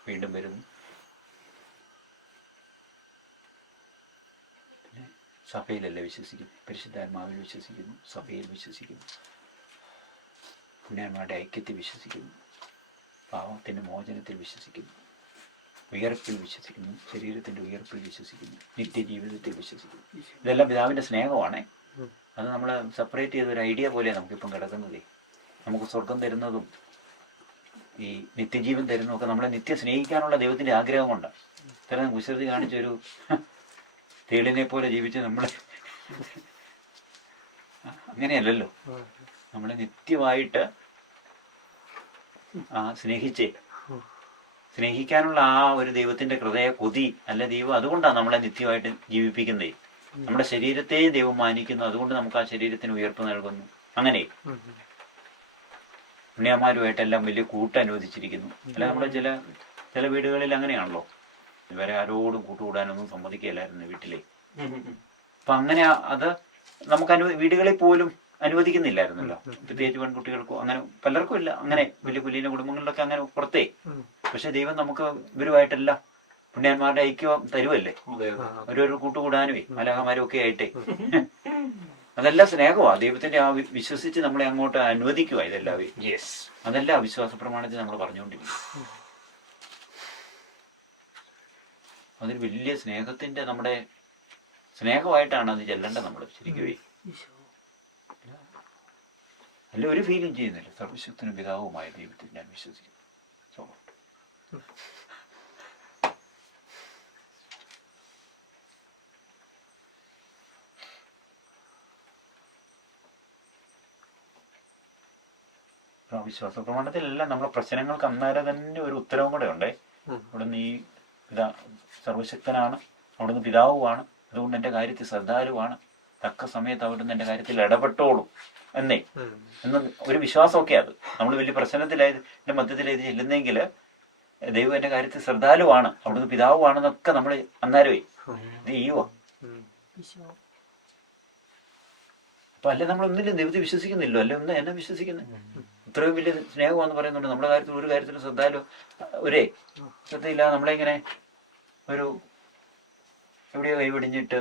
വീണ്ടും വരുന്നു. പിന്നെ സഭയിലല്ലേ വിശ്വസിക്കുന്നു, പരിശുദ്ധാത്മാവിൽ വിശ്വസിക്കുന്നു, സഭയിൽ വിശ്വസിക്കുന്നു, പുണ്യന്മാരുടെ ഐക്യത്തിൽ വിശ്വസിക്കുന്നു, പാവത്തിൻ്റെ മോചനത്തിൽ വിശ്വസിക്കുന്നു, ഉയർപ്പിൽ വിശ്വസിക്കുന്നു, ശരീരത്തിൻ്റെ ഉയർപ്പിൽ വിശ്വസിക്കുന്നു, നിത്യജീവിതത്തിൽ വിശ്വസിക്കുന്നു. ഇതെല്ലാം പിതാവിൻ്റെ സ്നേഹമാണേ. അത് നമ്മൾ സെപ്പറേറ്റ് ചെയ്തൊരു ഐഡിയ പോലെയാണ് നമുക്കിപ്പം കിടക്കുന്നതേ. നമുക്ക് സ്വർഗം തരുന്നതും ഈ നിത്യജീവൻ തരുന്നതും ഒക്കെ നമ്മളെ നിത്യം സ്നേഹിക്കാനുള്ള ദൈവത്തിൻ്റെ ആഗ്രഹം കൊണ്ടാണ്. ഇത്രയും കുസൃതി കാണിച്ചൊരു തേളിനെ പോലെ ജീവിച്ച് നമ്മളെ അങ്ങനെയല്ലല്ലോ. നമ്മളെ നിത്യമായിട്ട് സ്നേഹിക്കാനുള്ള ആ ഒരു ദൈവത്തിന്റെ ഹൃദയ കൊതി അല്ല ദൈവം. അതുകൊണ്ടാണ് നമ്മളെ നിത്യമായിട്ട് ജീവിപ്പിക്കുന്നത്. നമ്മുടെ ശരീരത്തെയും ദൈവം മാനിക്കുന്നു. അതുകൊണ്ട് നമുക്ക് ആ ശരീരത്തിന് ഉയർപ്പ് നൽകുന്നു. അങ്ങനെ പുണ്യന്മാരുമായിട്ടെല്ലാം വലിയ കൂട്ട് അനുവദിച്ചിരിക്കുന്നു. അല്ല നമ്മുടെ ചില വീടുകളിൽ അങ്ങനെയാണല്ലോ. ഇവരെ ആരോടും കൂട്ടുകൂടാനൊന്നും സമ്മതിക്കില്ലായിരുന്നു വീട്ടിലെ. അപ്പൊ അങ്ങനെ അത് നമുക്ക് വീടുകളിൽ പോലും അനുവദിക്കുന്നില്ലായിരുന്നല്ലോ. പ്രത്യേകിച്ച് പെൺകുട്ടികൾക്കും അങ്ങനെ പലർക്കും ഇല്ല. അങ്ങനെ വലിയ കുലീന കുടുംബങ്ങളിലൊക്കെ അങ്ങനെ പുറത്തേ. പക്ഷെ ദൈവം നമുക്ക് ഇവരുമായിട്ടെല്ലാം പുണ്യന്മാരുടെ ഐക്യം തരുമല്ലേ. ഓരോരോ കൂട്ടുകൂടാനുമേ മലാഹമാരും ഒക്കെ ആയിട്ടേ. അതെല്ലാം സ്നേഹമാണ്. ദൈവത്തിന്റെ ആ വിശ്വസിച്ച് നമ്മളെ അങ്ങോട്ട് അനുവദിക്കുക. ഇതെല്ലാം അതെല്ലാം വിശ്വാസ പ്രമാണത്തിൽ നമ്മൾ പറഞ്ഞുകൊണ്ടിരിക്കും. അതൊരു വലിയ സ്നേഹത്തിന്റെ നമ്മുടെ സ്നേഹമായിട്ടാണ് അത് ചെല്ലേണ്ടത്. നമ്മൾ ശരിക്കും അല്ല ഒരു ഫീലും ചെയ്യുന്നില്ല. സർവശക്തനും പിതാവുമായ ദൈവത്തിൽ ഞാൻ വിശ്വസിക്കുന്നു. വിശ്വാസ പ്രമാണത്തിലെല്ലാം നമ്മളെ പ്രശ്നങ്ങൾക്ക് അന്നേരം തന്നെ ഒരു ഉത്തരവും കൂടെ ഉണ്ടേ. അവിടുന്ന് ഈ സർവശക്തനാണ്, അവിടുന്ന് പിതാവുമാണ്, അതുകൊണ്ട് എൻ്റെ കാര്യത്തിൽ ശ്രദ്ധാലുവാണ്, തക്ക സമയത്ത് അവിടുന്ന് എൻ്റെ കാര്യത്തിൽ ഇടപെട്ടോളും എന്നേ ഒരു വിശ്വാസമൊക്കെ. അത് നമ്മൾ വലിയ പ്രശ്നത്തിലായതിൻ്റെ മധ്യത്തിലേത് ചെല്ലുന്നെങ്കിൽ ദൈവം എൻ്റെ കാര്യത്തിൽ ശ്രദ്ധാലുവാണ്, അവിടുന്ന് പിതാവുവാണെന്നൊക്കെ നമ്മൾ അന്നേരമേ ഇത് ചെയ്യുക. അപ്പൊ അല്ലെ നമ്മളൊന്നിലും ദൈവത്തെ വിശ്വസിക്കുന്നില്ലോ. അല്ലെ ഒന്ന് എന്നെ വിശ്വസിക്കുന്നത് ഇത്രയും വലിയ സ്നേഹമാണെന്ന് പറയുന്നുണ്ട്. നമ്മുടെ കാര്യത്തിൽ ഒരു കാര്യത്തിലും ശ്രദ്ധാലോ ശ്രദ്ധയില്ലാതെ നമ്മളിങ്ങനെ ഒരു എവിടെയോ കൈപിടിഞ്ഞിട്ട്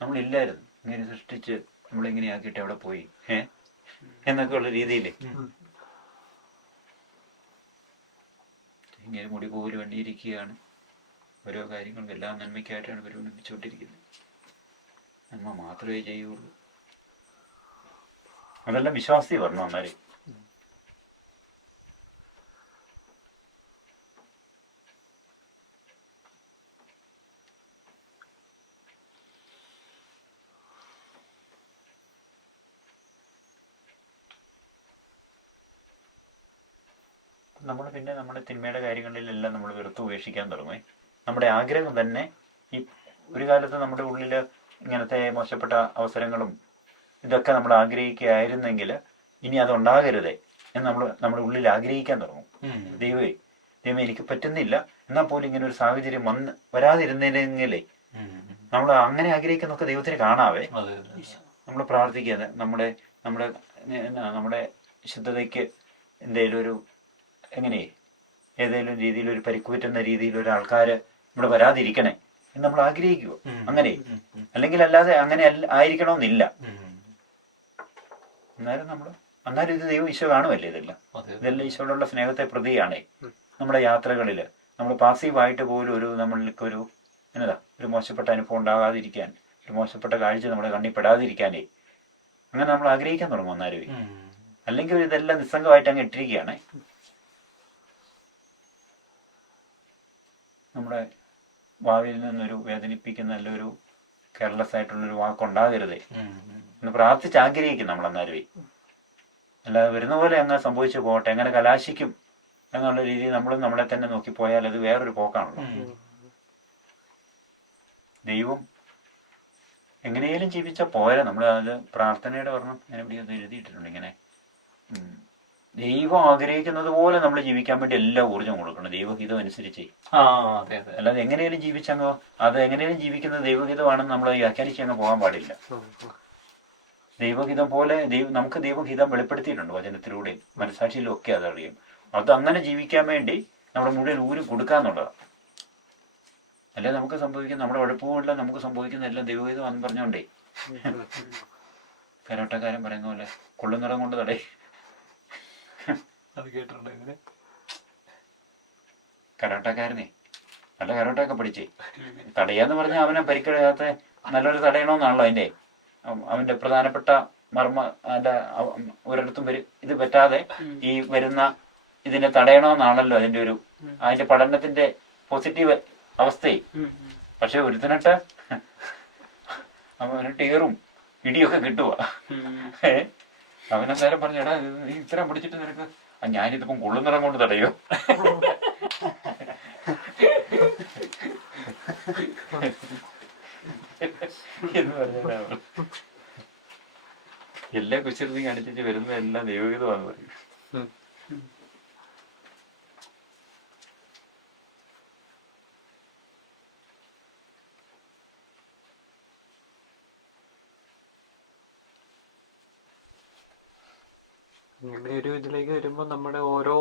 നമ്മളില്ലായിരുന്നു. ഇങ്ങനെ സൃഷ്ടിച്ച് നമ്മളിങ്ങനെ ആക്കിയിട്ട് എവിടെ പോയി എന്നൊക്കെ ഉള്ള രീതിയിൽ ഇങ്ങനെ മുടി പോലും വേണ്ടിയിരിക്കുകയാണ്. ഓരോ കാര്യങ്ങൾക്കും എല്ലാം നന്മയ്ക്കായിട്ടാണ് പരിഗണിച്ചുകൊണ്ടിരിക്കുന്നത്. നന്മ മാത്രമേ ചെയ്യുള്ളൂ. അതെല്ലാം വിശ്വാസി പറഞ്ഞു അന്നേരം. നമ്മൾ പിന്നെ നമ്മുടെ തിന്മയുടെ കാര്യങ്ങളിലെല്ലാം നമ്മൾ വെറുത്ത് ഉപേക്ഷിക്കാൻ തുടങ്ങും. നമ്മുടെ ആഗ്രഹം തന്നെ ഈ ഒരു കാലത്ത് നമ്മുടെ ഉള്ളിൽ ഇങ്ങനത്തെ മോശപ്പെട്ട അവസരങ്ങളും ഇതൊക്കെ നമ്മൾ ആഗ്രഹിക്കുകയായിരുന്നെങ്കിൽ ഇനി അതുണ്ടാകരുതേ എന്ന് നമ്മുടെ ഉള്ളിൽ ആഗ്രഹിക്കാൻ തുടങ്ങും. ദൈവമേ എനിക്ക് പറ്റുന്നില്ല, എന്നാൽ പോലും ഇങ്ങനെ ഒരു സാഹചര്യം വരാതിരുന്നില്ലെങ്കിലേ നമ്മൾ അങ്ങനെ ആഗ്രഹിക്കുന്നൊക്കെ ദൈവത്തിന് കാണാവേ. നമ്മൾ പ്രാർത്ഥിക്കുക, നമ്മുടെ നമ്മുടെ നമ്മുടെ ശുദ്ധതയ്ക്ക് എന്തെങ്കിലും ഒരു ഏതെങ്കിലും രീതിയിൽ ഒരു പരിക്കുപറ്റുന്ന രീതിയിൽ ഒരാൾക്കാര് ഇവിടെ വരാതിരിക്കണേ എന്ന് നമ്മൾ ആഗ്രഹിക്കുവോ? അങ്ങനെ അല്ലെങ്കിൽ അല്ലാതെ അങ്ങനെ ആയിരിക്കണമെന്നില്ല. എന്നാലും ഇത് ദൈവം ഈശോ കാണുമല്ലേ? ഇതെല്ലാം ഈശോയോടുള്ള സ്നേഹത്തെ പ്രതിയാണേ. നമ്മുടെ യാത്രകളില് നമ്മൾ പാസീവായിട്ട് പോലും നമ്മൾക്കൊരു ഒരു മോശപ്പെട്ട അനുഭവം ഉണ്ടാകാതിരിക്കാൻ, ഒരു മോശപ്പെട്ട കാഴ്ച നമ്മുടെ കണ്ണിപ്പെടാതിരിക്കാനേ അങ്ങനെ നമ്മൾ ആഗ്രഹിക്കാൻ തുടങ്ങും അന്നേരം. അല്ലെങ്കിൽ ഇതെല്ലാം നിസ്സംഗമായിട്ട് അങ്ങ് ഇട്ടിരിക്കുകയാണേ. നമ്മുടെ ഭാവിയിൽ നിന്നൊരു വേദനിപ്പിക്കുന്ന നല്ലൊരു കെയർലെസ് ആയിട്ടുള്ളൊരു വാക്കുണ്ടാകരുതേ എന്ന് പ്രാർത്ഥിച്ച് ആഗ്രഹിക്കും നമ്മൾ അന്നേരമേ. അല്ലാതെ വരുന്ന പോലെ അങ്ങ് സംഭവിച്ചു പോകട്ടെ, എങ്ങനെ കലാശിക്കും എന്നുള്ള രീതിയിൽ നമ്മളും നമ്മളെ തന്നെ നോക്കിപ്പോയാൽ അത് വേറൊരു പോക്കാണല്ലോ. ദൈവം എങ്ങനെയും ജീവിച്ച പോരാ. നമ്മൾ അത് പ്രാർത്ഥനയുടെ പറഞ്ഞ ഞാൻ ഇവിടെ അത് എഴുതിയിട്ടുണ്ട്. ഇങ്ങനെ ദൈവം ആഗ്രഹിക്കുന്നത് പോലെ നമ്മൾ ജീവിക്കാൻ വേണ്ടി എല്ലാ ഊർജ്ജം കൊടുക്കണം ദൈവഹിതം അനുസരിച്ച്. അല്ലാതെ എങ്ങനെയും ജീവിച്ചങ്ങോ അത് എങ്ങനെയും ജീവിക്കുന്നത് ദൈവഹിതമാണെന്ന് നമ്മൾ വ്യാഖ്യാനിച്ചങ്ങ് പോകാൻ പാടില്ല. ദൈവഹിതം പോലെ നമുക്ക് ദൈവഹിതം വെളിപ്പെടുത്തിയിട്ടുണ്ട് വചനത്തിലൂടെയും മനസാക്ഷിയിലും ഒക്കെ അതറിയും. അത് അങ്ങനെ ജീവിക്കാൻ വേണ്ടി നമ്മുടെ മുഴുവൻ ഊരും കൊടുക്കാന്നുള്ളതാണ്. അല്ലെ നമുക്ക് സംഭവിക്കുന്ന നമ്മുടെ ഉഴപ്പുകളിലും നമുക്ക് സംഭവിക്കുന്ന എല്ലാം ദൈവഹിതം എന്ന് പറഞ്ഞോണ്ടേ കരോട്ടക്കാരൻ പറയുന്ന പോലെ കൊള്ളുന്നിടം കൊണ്ട് തടേ. അത് കേട്ടിട്ടുണ്ട്. ഇങ്ങനെ കരാട്ടക്കാരനെ നല്ല കരാട്ടൊക്കെ പഠിച്ചേ തടയാന്ന് പറഞ്ഞാൽ അവനെ പരിക്കിടാത്ത നല്ലൊരു തടയണമെന്നാണല്ലോ അതിന്റെ അവന്റെ പ്രധാനപ്പെട്ട മർമ്മ അതിന്റെ ഒരിടത്തും ഇത് പറ്റാതെ ഈ വരുന്ന ഇതിനെ തടയണമെന്നാണല്ലോ അതിന്റെ പഠനത്തിന്റെ പോസിറ്റീവ് അവസ്ഥയെ. പക്ഷെ ഒരുത്തനിട്ട് അവന് ടീറും ഇടിയൊക്കെ കിട്ടുക. അവനെന്തായാലും പറഞ്ഞടാ നീ ഇത്രയും പിടിച്ചിട്ട് നിനക്ക് ഞാനിതിപ്പം കൊള്ളുന്നിടം കൊണ്ട് തടയോ എന്ന് പറഞ്ഞ എല്ലാ കുശൃതിയും കാണിച്ചിട്ട് വരുന്ന എല്ലാം ദൈവഹിതമാണെന്ന് പറയും. അങ്ങനെ ഒരു ഇതിലേക്ക് വരുമ്പോ നമ്മുടെ ഓരോ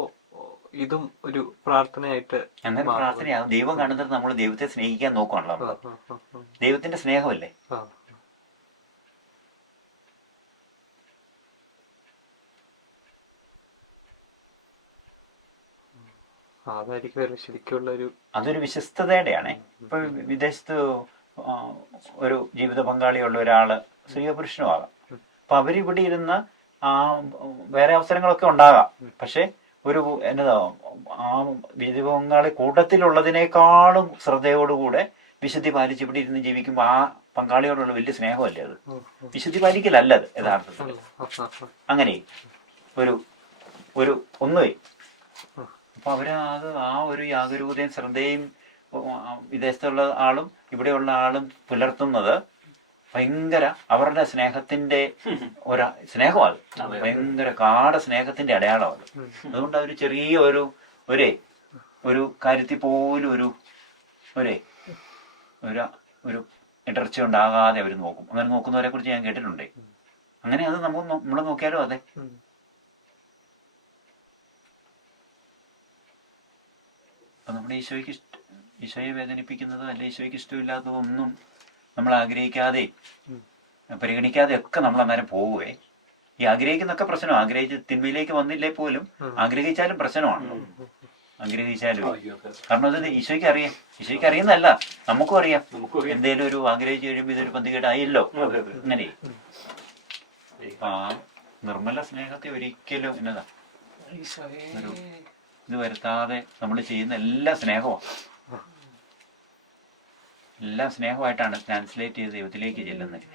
ഇതും ഒരു പ്രാർത്ഥനയായിട്ട് അങ്ങനെ പ്രാർത്ഥനയാകും. ദൈവം കാണുന്നത് നമ്മൾ ദൈവത്തെ സ്നേഹിക്കാൻ നോക്കുകയാണല്ലോ. ദൈവത്തിന്റെ സ്നേഹമല്ലേ. അതൊരു വിശ്വസ്തതയുടെയാണേ. ഇപ്പൊ വിദേശത്ത് ഒരു ജീവിത പങ്കാളിയുള്ള ഒരാള് സ്ത്രീയോ പുരുഷനോ ആകാം. അപ്പൊ അവരിവിടെ ഇരുന്ന് വേറെ അവസരങ്ങളൊക്കെ ഉണ്ടാകാം. പക്ഷെ ഒരു ആ ജീവിത പങ്കാളി കൂട്ടത്തിലുള്ളതിനേക്കാളും ശ്രദ്ധയോടുകൂടെ വിശുദ്ധി പാലിച്ച് ഇവിടെ ഇരുന്ന് ജീവിക്കുമ്പോൾ ആ പങ്കാളിയോടുള്ള വലിയ സ്നേഹമല്ലേ അത്. വിശുദ്ധി പാലിക്കലല്ല അത് യഥാർത്ഥത്തിൽ. അങ്ങനെ ഒരു ഒന്നുമേ അപ്പൊ അത് ആ ഒരു യാഗരൂകതയും ശ്രദ്ധയും വിദേശത്തുള്ള ആളും ഇവിടെയുള്ള ആളും പുലർത്തുന്നത് ഭയങ്കര അവരുടെ സ്നേഹത്തിന്റെ സ്നേഹമാണ്. ഭയങ്കര ഗാഢ സ്നേഹത്തിന്റെ അടയാളമാണ്. അതുകൊണ്ട് അവര് ചെറിയ ഒരു കാര്യത്തിൽ പോലും ഒരു ഇടർച്ച ഉണ്ടാകാതെ അവർ നോക്കും. അങ്ങനെ നോക്കുന്നവരെ കുറിച്ച് ഞാൻ കേട്ടിട്ടുണ്ട്. അങ്ങനെ അത് നമ്മളെ നോക്കിയാലും അതെ. അപ്പൊ നമ്മുടെ ഈശോയെ വേദനിപ്പിക്കുന്നത് അല്ലെ ഈശോയ്ക്ക് ഇഷ്ടമില്ലാത്തതൊന്നും നമ്മൾ ആഗ്രഹിക്കാതെ പരിഗണിക്കാതെ ഒക്കെ നമ്മൾ അന്നേരം പോവുകയെ ഈ ആഗ്രഹിക്കുന്നൊക്കെ പ്രശ്നമാണ്. ആഗ്രഹിച്ച് തിന്മയിലേക്ക് വന്നില്ലേ പോലും ആഗ്രഹിച്ചാലും പ്രശ്നമാണല്ലോ. ആഗ്രഹിച്ചാലും കാരണം അത് ഈശോയ്ക്ക് അറിയാം. ഈശോയ്ക്ക് അറിയുന്നതല്ല, നമുക്കും അറിയാം. എന്തേലും ഒരു ആഗ്രഹിച്ച് കഴിയുമ്പോൾ ഇതൊരു പന്തികേടായില്ലോ അങ്ങനെ. ആ നിർമ്മല സ്നേഹത്തെ ഒരിക്കലും എന്നതാ ഒരു ഇത് വരുത്താതെ നമ്മൾ ചെയ്യുന്ന എല്ലാ സ്നേഹവും എല്ലാ സ്നേഹമായിട്ടാണ് ട്രാൻസ്ലേറ്റ് ചെയ്ത് ദൈവത്തിലേക്ക് ചെല്ലുന്നത്.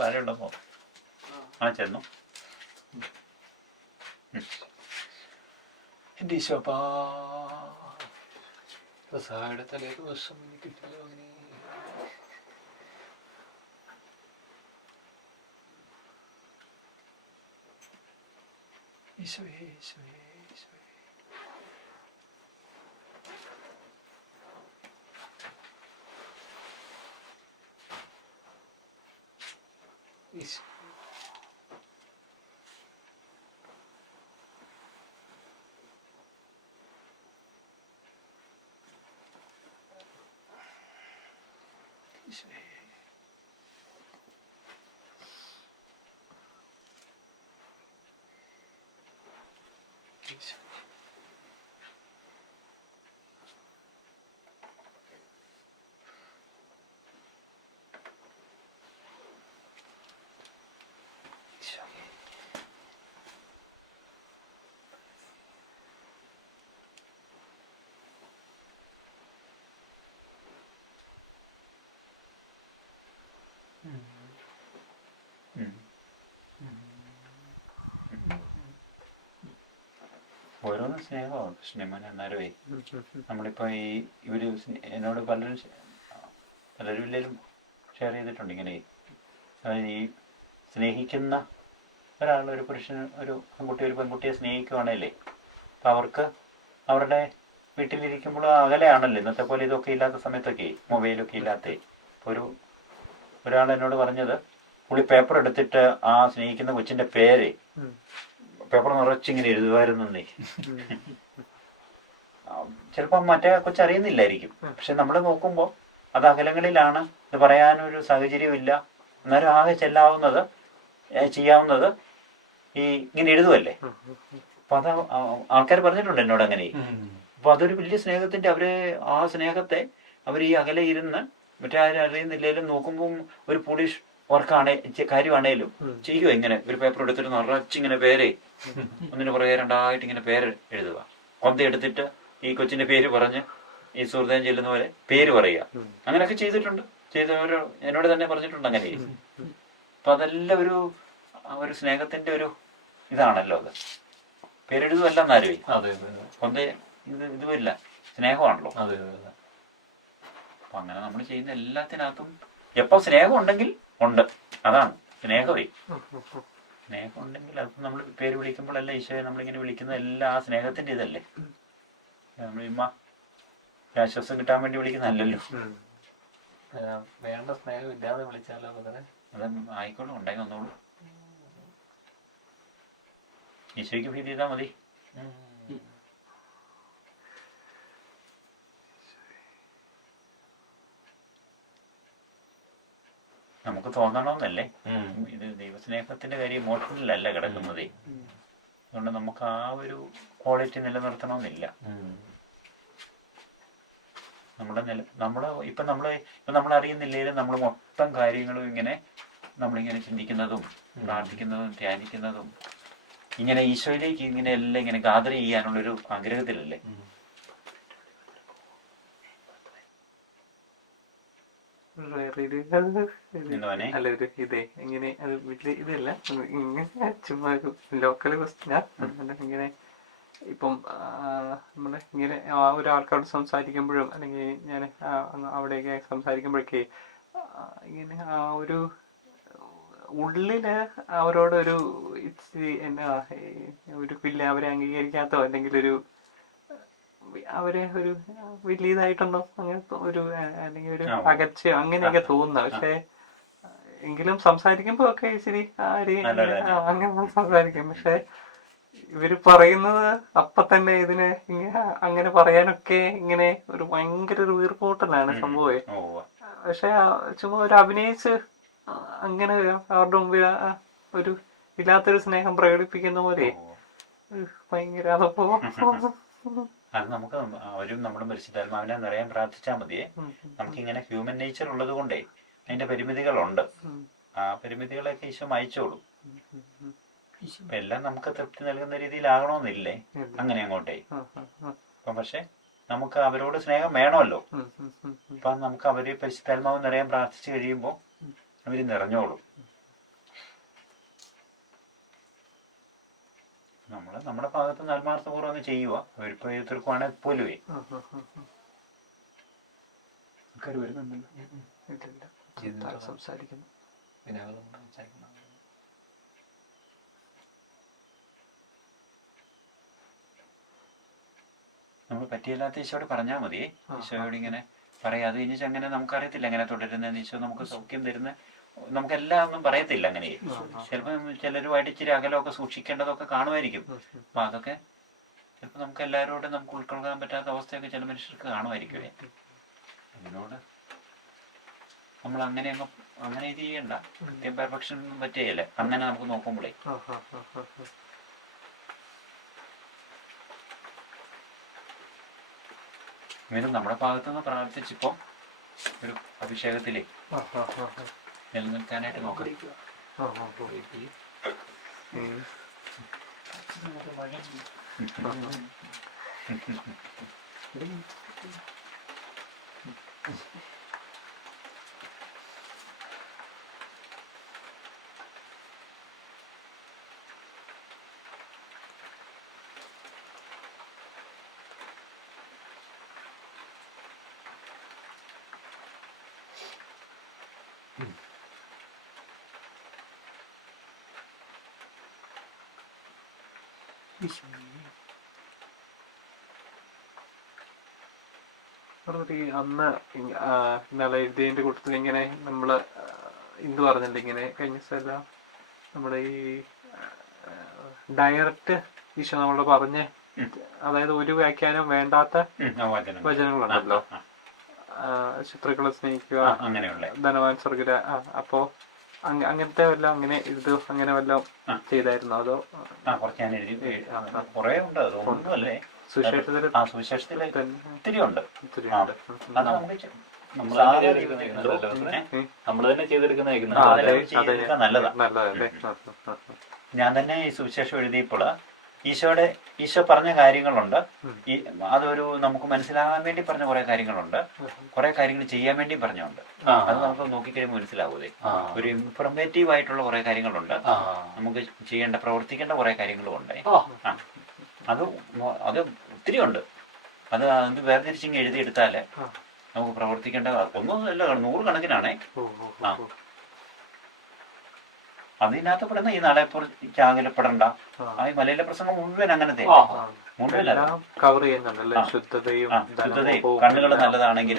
താഴെ ഉണ്ടപ്പോ ചെന്നു. എന്റെ ഈശോപ്പാ പ്രസാദയുടെ തലേ ദിവസം കിട്ടില്ലോ. ഈശോയെ ഈശോയെ ഈശോയെ ഈശോ ഓരോന്ന് സ്നേഹമാണ് കൃഷ്ണമോൻ. എന്നാലുമേ നമ്മളിപ്പോൾ ഇവര് എന്നോട് പലരും ഇല്ലേലും ഷെയർ ചെയ്തിട്ടുണ്ട് ഇങ്ങനെ. അതായത് ഈ സ്നേഹിക്കുന്ന ഒരാൾ, ഒരു പുരുഷൻ ഒരു ആൺകുട്ടി ഒരു പെൺകുട്ടിയെ സ്നേഹിക്കുവാണല്ലേ, അപ്പം അവർക്ക് അവരുടെ വീട്ടിലിരിക്കുമ്പോൾ അകലെയാണല്ലോ. ഇന്നത്തെ പോലെ ഇതൊക്കെ ഇല്ലാത്ത സമയത്തൊക്കെ മൊബൈലൊക്കെ ഇല്ലാത്ത ഒരാൾ എന്നോട് പറഞ്ഞത്, പുള്ളി പേപ്പർ എടുത്തിട്ട് ആ സ്നേഹിക്കുന്ന കൊച്ചിന്റെ പേര് പേപ്പർ നിറച്ചിങ്ങനെ എഴുതുമായിരുന്നേ. ചിലപ്പോൾ മറ്റേ കൊച്ചറിയുന്നില്ലായിരിക്കും, പക്ഷെ നമ്മൾ നോക്കുമ്പോൾ അത് അകലങ്ങളിലാണ്, ഇത് പറയാനൊരു സാഹചര്യവും ഇല്ല. എന്നാലും ആകെ ചെയ്യാവുന്നത് ഇങ്ങനെ എഴുതുമല്ലേ. അപ്പൊ അത് ആൾക്കാർ പറഞ്ഞിട്ടുണ്ട് എന്നോട് അങ്ങനെ. അപ്പൊ അതൊരു വലിയ സ്നേഹത്തിന്റെ ആ സ്നേഹത്തെ അവർ ഈ അകലെ ഇരുന്ന് മറ്റാരും അറിയുന്നില്ലേലും നോക്കുമ്പോൾ ഒരു പോളിഷ് കാര്യമാണേലും ചെയ്യുക. ഇങ്ങനെ ഒരു പേപ്പർ എടുത്തിട്ട് നിറച്ചിങ്ങനെ പേര് ഒന്നിന് പുറകെ രണ്ടായിട്ട് ഇങ്ങനെ പേര് എഴുതുക. കൊന്ത എടുത്തിട്ട് ഈ കൊച്ചിന്റെ പേര് പറഞ്ഞ് ഈ സുഹൃദയം ചെല്ലുന്ന പോലെ പേര് പറയുക. അങ്ങനെയൊക്കെ ചെയ്തവർ എന്നോട് തന്നെ പറഞ്ഞിട്ടുണ്ട് അങ്ങനെ. അപ്പൊ അതെല്ലാം ഒരു സ്നേഹത്തിന്റെ ഒരു ഇതാണല്ലോ. അത് പേരെഴുതുമല്ല എന്നാലും കൊന്ത ഇതുമില്ല, സ്നേഹമാണല്ലോ. അപ്പൊ അങ്ങനെ നമ്മൾ ചെയ്യുന്ന എല്ലാത്തിനകത്തും എപ്പോ സ്നേഹം ഉണ്ടെങ്കിൽ ഉണ്ട്, അതാണ് സ്നേഹമേ. സ്നേഹം ഉണ്ടെങ്കിൽ അത് നമ്മൾ പേര് വിളിക്കുമ്പോഴല്ല ഈശോയെ നമ്മളിങ്ങനെ വിളിക്കുന്ന എല്ലാം ആ സ്നേഹത്തിന്റെ ഇതല്ലേ. നമ്മൾ ആശ്വാസം കിട്ടാൻ വേണ്ടി വിളിക്കുന്നതല്ലല്ലോ. വേണ്ട സ്നേഹം ഇല്ലാതെ വിളിച്ചാലോ അത് ആയിക്കോളും, ഉണ്ടായി വന്നോളൂ. ഈശോയ്ക്ക് ഭീതി ചെയ്താൽ മതി. നമുക്ക് തോന്നണമെന്നല്ലേ. ഇത് ദൈവസ്നേഹത്തിന്റെ കാര്യം ഇമോഷണലല്ല കിടക്കുന്നതേ. അതുകൊണ്ട് നമുക്ക് ആ ഒരു ക്വാളിറ്റി നിലനിർത്തണമെന്നില്ല. ഇപ്പൊ നമ്മൾ അറിയുന്നില്ലേലും നമ്മൾ മൊത്തം കാര്യങ്ങളും നമ്മളിങ്ങനെ ചിന്തിക്കുന്നതും പ്രാർത്ഥിക്കുന്നതും ധ്യാനിക്കുന്നതും ഇങ്ങനെ ഈശോയിലേക്ക് ഇങ്ങനെ എല്ലാം ഇങ്ങനെ ഗാദർ ചെയ്യാനുള്ളൊരു ആഗ്രഹത്തിലല്ലേ. ഇതേ ഇങ്ങനെ അത് വീട്ടില് ഇതല്ല, ഇങ്ങനെ ചുമ്മാ ഒരു ലോക്കൽ ക്വസ്റ്റ്യനാ. ഇങ്ങനെ ഇപ്പം നമ്മള് ഇങ്ങനെ ഒരാൾക്കാരോട് സംസാരിക്കുമ്പോഴും അല്ലെങ്കിൽ ഞാൻ അവിടെയൊക്കെ സംസാരിക്കുമ്പോഴൊക്കെ ഇങ്ങനെ ആ ഒരു ഉള്ളില് അവരോടൊരു ഇറ്റ്സ് ഒരു പിന്നെ അവരെ അംഗീകരിക്കാത്തോ അല്ലെങ്കിൽ ഒരു അവരെ ഒരു വലിയ ഇതായിട്ടുണ്ടോ അങ്ങനെ ഒരു അല്ലെങ്കിൽ ഒരു അകൽച്ചയോ അങ്ങനെയൊക്കെ തോന്നുന്ന. പക്ഷെ എങ്കിലും സംസാരിക്കുമ്പോ ഒക്കെ ഇച്ചിരി അങ്ങനെ സംസാരിക്കും. പക്ഷെ ഇവര് പറയുന്നത് അപ്പൊ തന്നെ ഇതിനെ അങ്ങനെ പറയാനൊക്കെ ഇങ്ങനെ ഒരു ഭയങ്കര ഒരു വീർപ്പോട്ടലാണ് സംഭവം. പക്ഷെ ചുമ്മാ ഒരു അഭിനയിച്ച് അങ്ങനെ അവരുടെ മുമ്പിൽ ഒരു ഇല്ലാത്തൊരു സ്നേഹം പ്രകടിപ്പിക്കുന്ന പോലെ ഭയങ്കര അതപ്പോ അത് നമുക്ക് അവരും നമ്മുടെ പരിശുദ്ധാത്മാവിനെ നിറയാൻ പ്രാർത്ഥിച്ചാൽ മതിയേ. നമുക്കിങ്ങനെ ഹ്യൂമൻ നേച്ചർ ഉള്ളത് കൊണ്ടേ അതിന്റെ പരിമിതികളുണ്ട്. ആ പരിമിതികളൊക്കെ ഈശോ മായിച്ചോളും. എല്ലാം നമുക്ക് തൃപ്തി നൽകുന്ന രീതിയിലാകണമെന്നില്ലേ അങ്ങനെ അങ്ങോട്ടേ. അപ്പം പക്ഷെ നമുക്ക് അവരോട് സ്നേഹം വേണമല്ലോ. അപ്പൊ നമുക്ക് അവര് പരിശുദ്ധാത്മാവ് നിറയാൻ പ്രാർത്ഥിച്ചു കഴിയുമ്പോൾ അവര് നിറഞ്ഞോളും. നമ്മള് നമ്മുടെ ഭാഗത്ത് നിന്ന് ആത്മാർത്ഥപൂർവ്വം ഒന്ന് ചെയ്യുക. അവരിപ്പോ എതിർക്കുവാണെങ്കിൽ പോലുവേ ആൾക്കാർ വരുന്നുണ്ടല്ലോ സംസാരിക്കുന്നു. നമ്മൾ പറ്റിയല്ലാത്ത ഈശോയോട് പറഞ്ഞാൽ മതി. ഈശോയോട് ഇങ്ങനെ പറയാം. അത് കഴിഞ്ഞിട്ട് അങ്ങനെ നമുക്കറിയത്തില്ല എങ്ങനെ തുടരുന്നതെന്ന്. ഈശോ നമുക്ക് സൗഖ്യം തരുന്ന നമുക്കെല്ലാം ഒന്നും പറയത്തില്ല. അങ്ങനെ ചിലപ്പോൾ ചിലരുമായിട്ട് ഇച്ചിരി അകലമൊക്കെ സൂക്ഷിക്കേണ്ടതൊക്കെ കാണുമായിരിക്കും. അപ്പൊ അതൊക്കെ ചിലപ്പോൾ നമുക്ക് എല്ലാവരോടും നമുക്ക് ഉൾക്കൊള്ളാൻ പറ്റാത്ത അവസ്ഥയൊക്കെ ചില മനുഷ്യർക്ക് കാണുമായിരിക്കുമേ. അതിനോട് നമ്മൾ അങ്ങനെ ഇത് ചെയ്യണ്ട. കൃത്യം പെർഫെക്ഷൻ ഒന്നും പറ്റുകയല്ലേ അങ്ങനെ നമുക്ക് നോക്കുമ്പോഴേ. വീണ്ടും നമ്മുടെ ഭാഗത്തുനിന്ന് പ്രാർത്ഥിച്ചിപ്പോ ഒരു അഭിഷേകത്തിലേ നിലനിൽക്കാനായിട്ട് നോക്കാം. അന്ന് ഇന്നലെ എഴുതിയതിന്റെ കൂട്ടത്തിൽ ഇങ്ങനെ നമ്മള് എന്ത് പറഞ്ഞില്ല ഇങ്ങനെ കഴിഞ്ഞ സ്ഥലം നമ്മുടെ ഈ ഡയറക്റ്റ് ഈശോ നമ്മള് പറഞ്ഞ് അതായത് ഒരു വ്യാഖ്യാനം വേണ്ടാത്ത വചനങ്ങളുണ്ടല്ലോ. ശത്രുക്കളെ സ്നേഹിക്കുക, ധനവാൻ സ്വർഗ്ഗ. അപ്പോ അങ്ങനത്തെ വല്ലതും അങ്ങനെ ഇത് അങ്ങനെ വല്ലതും ചെയ്തായിരുന്നു? അതോ സുവിശേഷത്തില് ഒത്തിരി ഉണ്ട്. ഞാൻ തന്നെ ഈ സുവിശേഷം എഴുതിയപ്പോൾ ഈശോ പറഞ്ഞ കാര്യങ്ങളുണ്ട്. അതൊരു നമുക്ക് മനസ്സിലാകാൻ വേണ്ടി പറഞ്ഞ കുറെ കാര്യങ്ങളുണ്ട്, കുറെ കാര്യങ്ങൾ ചെയ്യാൻ വേണ്ടി പറഞ്ഞുണ്ട്. അത് നമുക്ക് നോക്കിക്കഴിയുമ്പോൾ മനസ്സിലാവൂലേ. ഒരു ഇൻഫർമേറ്റീവ് ആയിട്ടുള്ള കുറെ കാര്യങ്ങളുണ്ട്, നമുക്ക് ചെയ്യേണ്ട പ്രവർത്തിക്കേണ്ട കുറെ കാര്യങ്ങളും ഉണ്ട്. അത് ഒത്തിരി ഉണ്ട്. അത് വേർതിരിച്ചിങ്ങ് എഴുതിയെടുത്താല് നമുക്ക് പ്രവർത്തിക്കേണ്ട ഒന്നും അല്ല, 100 കണക്കിനാണേ. അതിനകത്ത് പെടുന്ന ഈ നാളെക്കുറിച്ച് ആകലപ്പെടണ്ട, ആ മലയിലെ പ്രസംഗം മുഴുവൻ അങ്ങനത്തെ ശുദ്ധതയും കണ്ണുകൾ നല്ലതാണെങ്കിൽ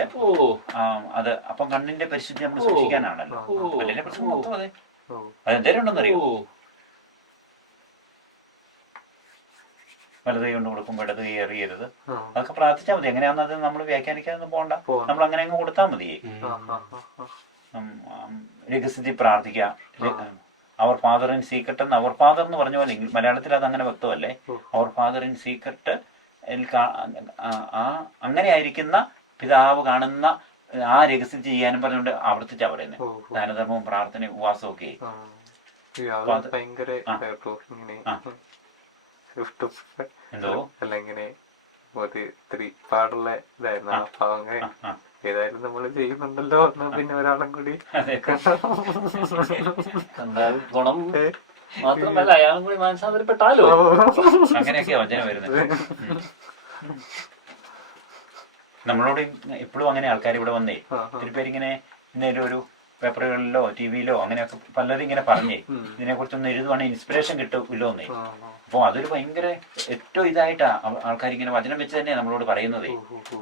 അത് അപ്പം കണ്ണിന്റെ പരിശുദ്ധി നമ്മൾ സൂക്ഷിക്കാനാണല്ലോ മലയിലെ പ്രസംഗം മൊത്തം. അതെ അതെന്തേലും ഉണ്ടെന്നറിയോ? വലത് കൈ കൊണ്ട് കൊടുക്കുമ്പോൾ ഇടത് കൈ എറിയരുത്. അതൊക്കെ പ്രാർത്ഥിച്ചാൽ മതി. എങ്ങനെയാണെന്നത് നമ്മൾ വ്യാഖ്യാനിക്കാതെ പോകണ്ട, നമ്മൾ അങ്ങനെ അങ്ങ് കൊടുത്താൽ മതി. രഹസ്യത്തിൽ പ്രാർത്ഥിക്കാം. അവർ ഫാദർ ഇൻ സീക്രട്ട് എന്ന് അവർ ഫാദർ എന്ന് പറഞ്ഞ പോലെ മലയാളത്തിൽ അത് അങ്ങനെ വ്യക്തമല്ലേ. അവർ ഫാദർ ഇൻ സീക്രട്ട് അങ്ങനെ ആയിരിക്കുന്ന പിതാവ് കാണുന്ന ആ രഹസ്യം ചെയ്യാനും പറഞ്ഞുകൊണ്ട് ആവർത്തിച്ചാ പറയുന്നത്. ദാനധർമ്മവും പ്രാർത്ഥനയും ഉപവാസവും ഒക്കെ. എന്തോ അല്ല ഇങ്ങനെ ഒത്തിരി പാടുള്ള ഇതായിരുന്നു. അപ്പൊ അങ്ങനെ ഏതായാലും നമ്മള് ചെയ്യുന്നുണ്ടല്ലോ എന്ന് പിന്നെ ഒരാളും കൂടി ഗുണം മാത്രമല്ല അയാളും കൂടി മാനസാന്തരപ്പെട്ടാലോ. അങ്ങനെയൊക്കെയാ വചനം വരുന്നത്. നമ്മളോട് എപ്പോഴും അങ്ങനെ ആൾക്കാർ ഇവിടെ വന്നേ ഒത്തിരി പേരിങ്ങനെ ഇന്നേരം ഒരു പേപ്പറുകളിലോ ടിവിയിലോ അങ്ങനെയൊക്കെ പലരും ഇങ്ങനെ പറഞ്ഞേ ഇതിനെ കുറിച്ചൊന്ന് എഴുതുവാണെങ്കിൽ ഇൻസ്പിറേഷൻ കിട്ടില്ലോന്നേ. അപ്പോൾ അതൊരു ഭയങ്കര ഏറ്റവും ഇതായിട്ടാ ആൾക്കാർ ഇങ്ങനെ വചനം വെച്ച് തന്നെ നമ്മളോട് പറയുന്നതേ.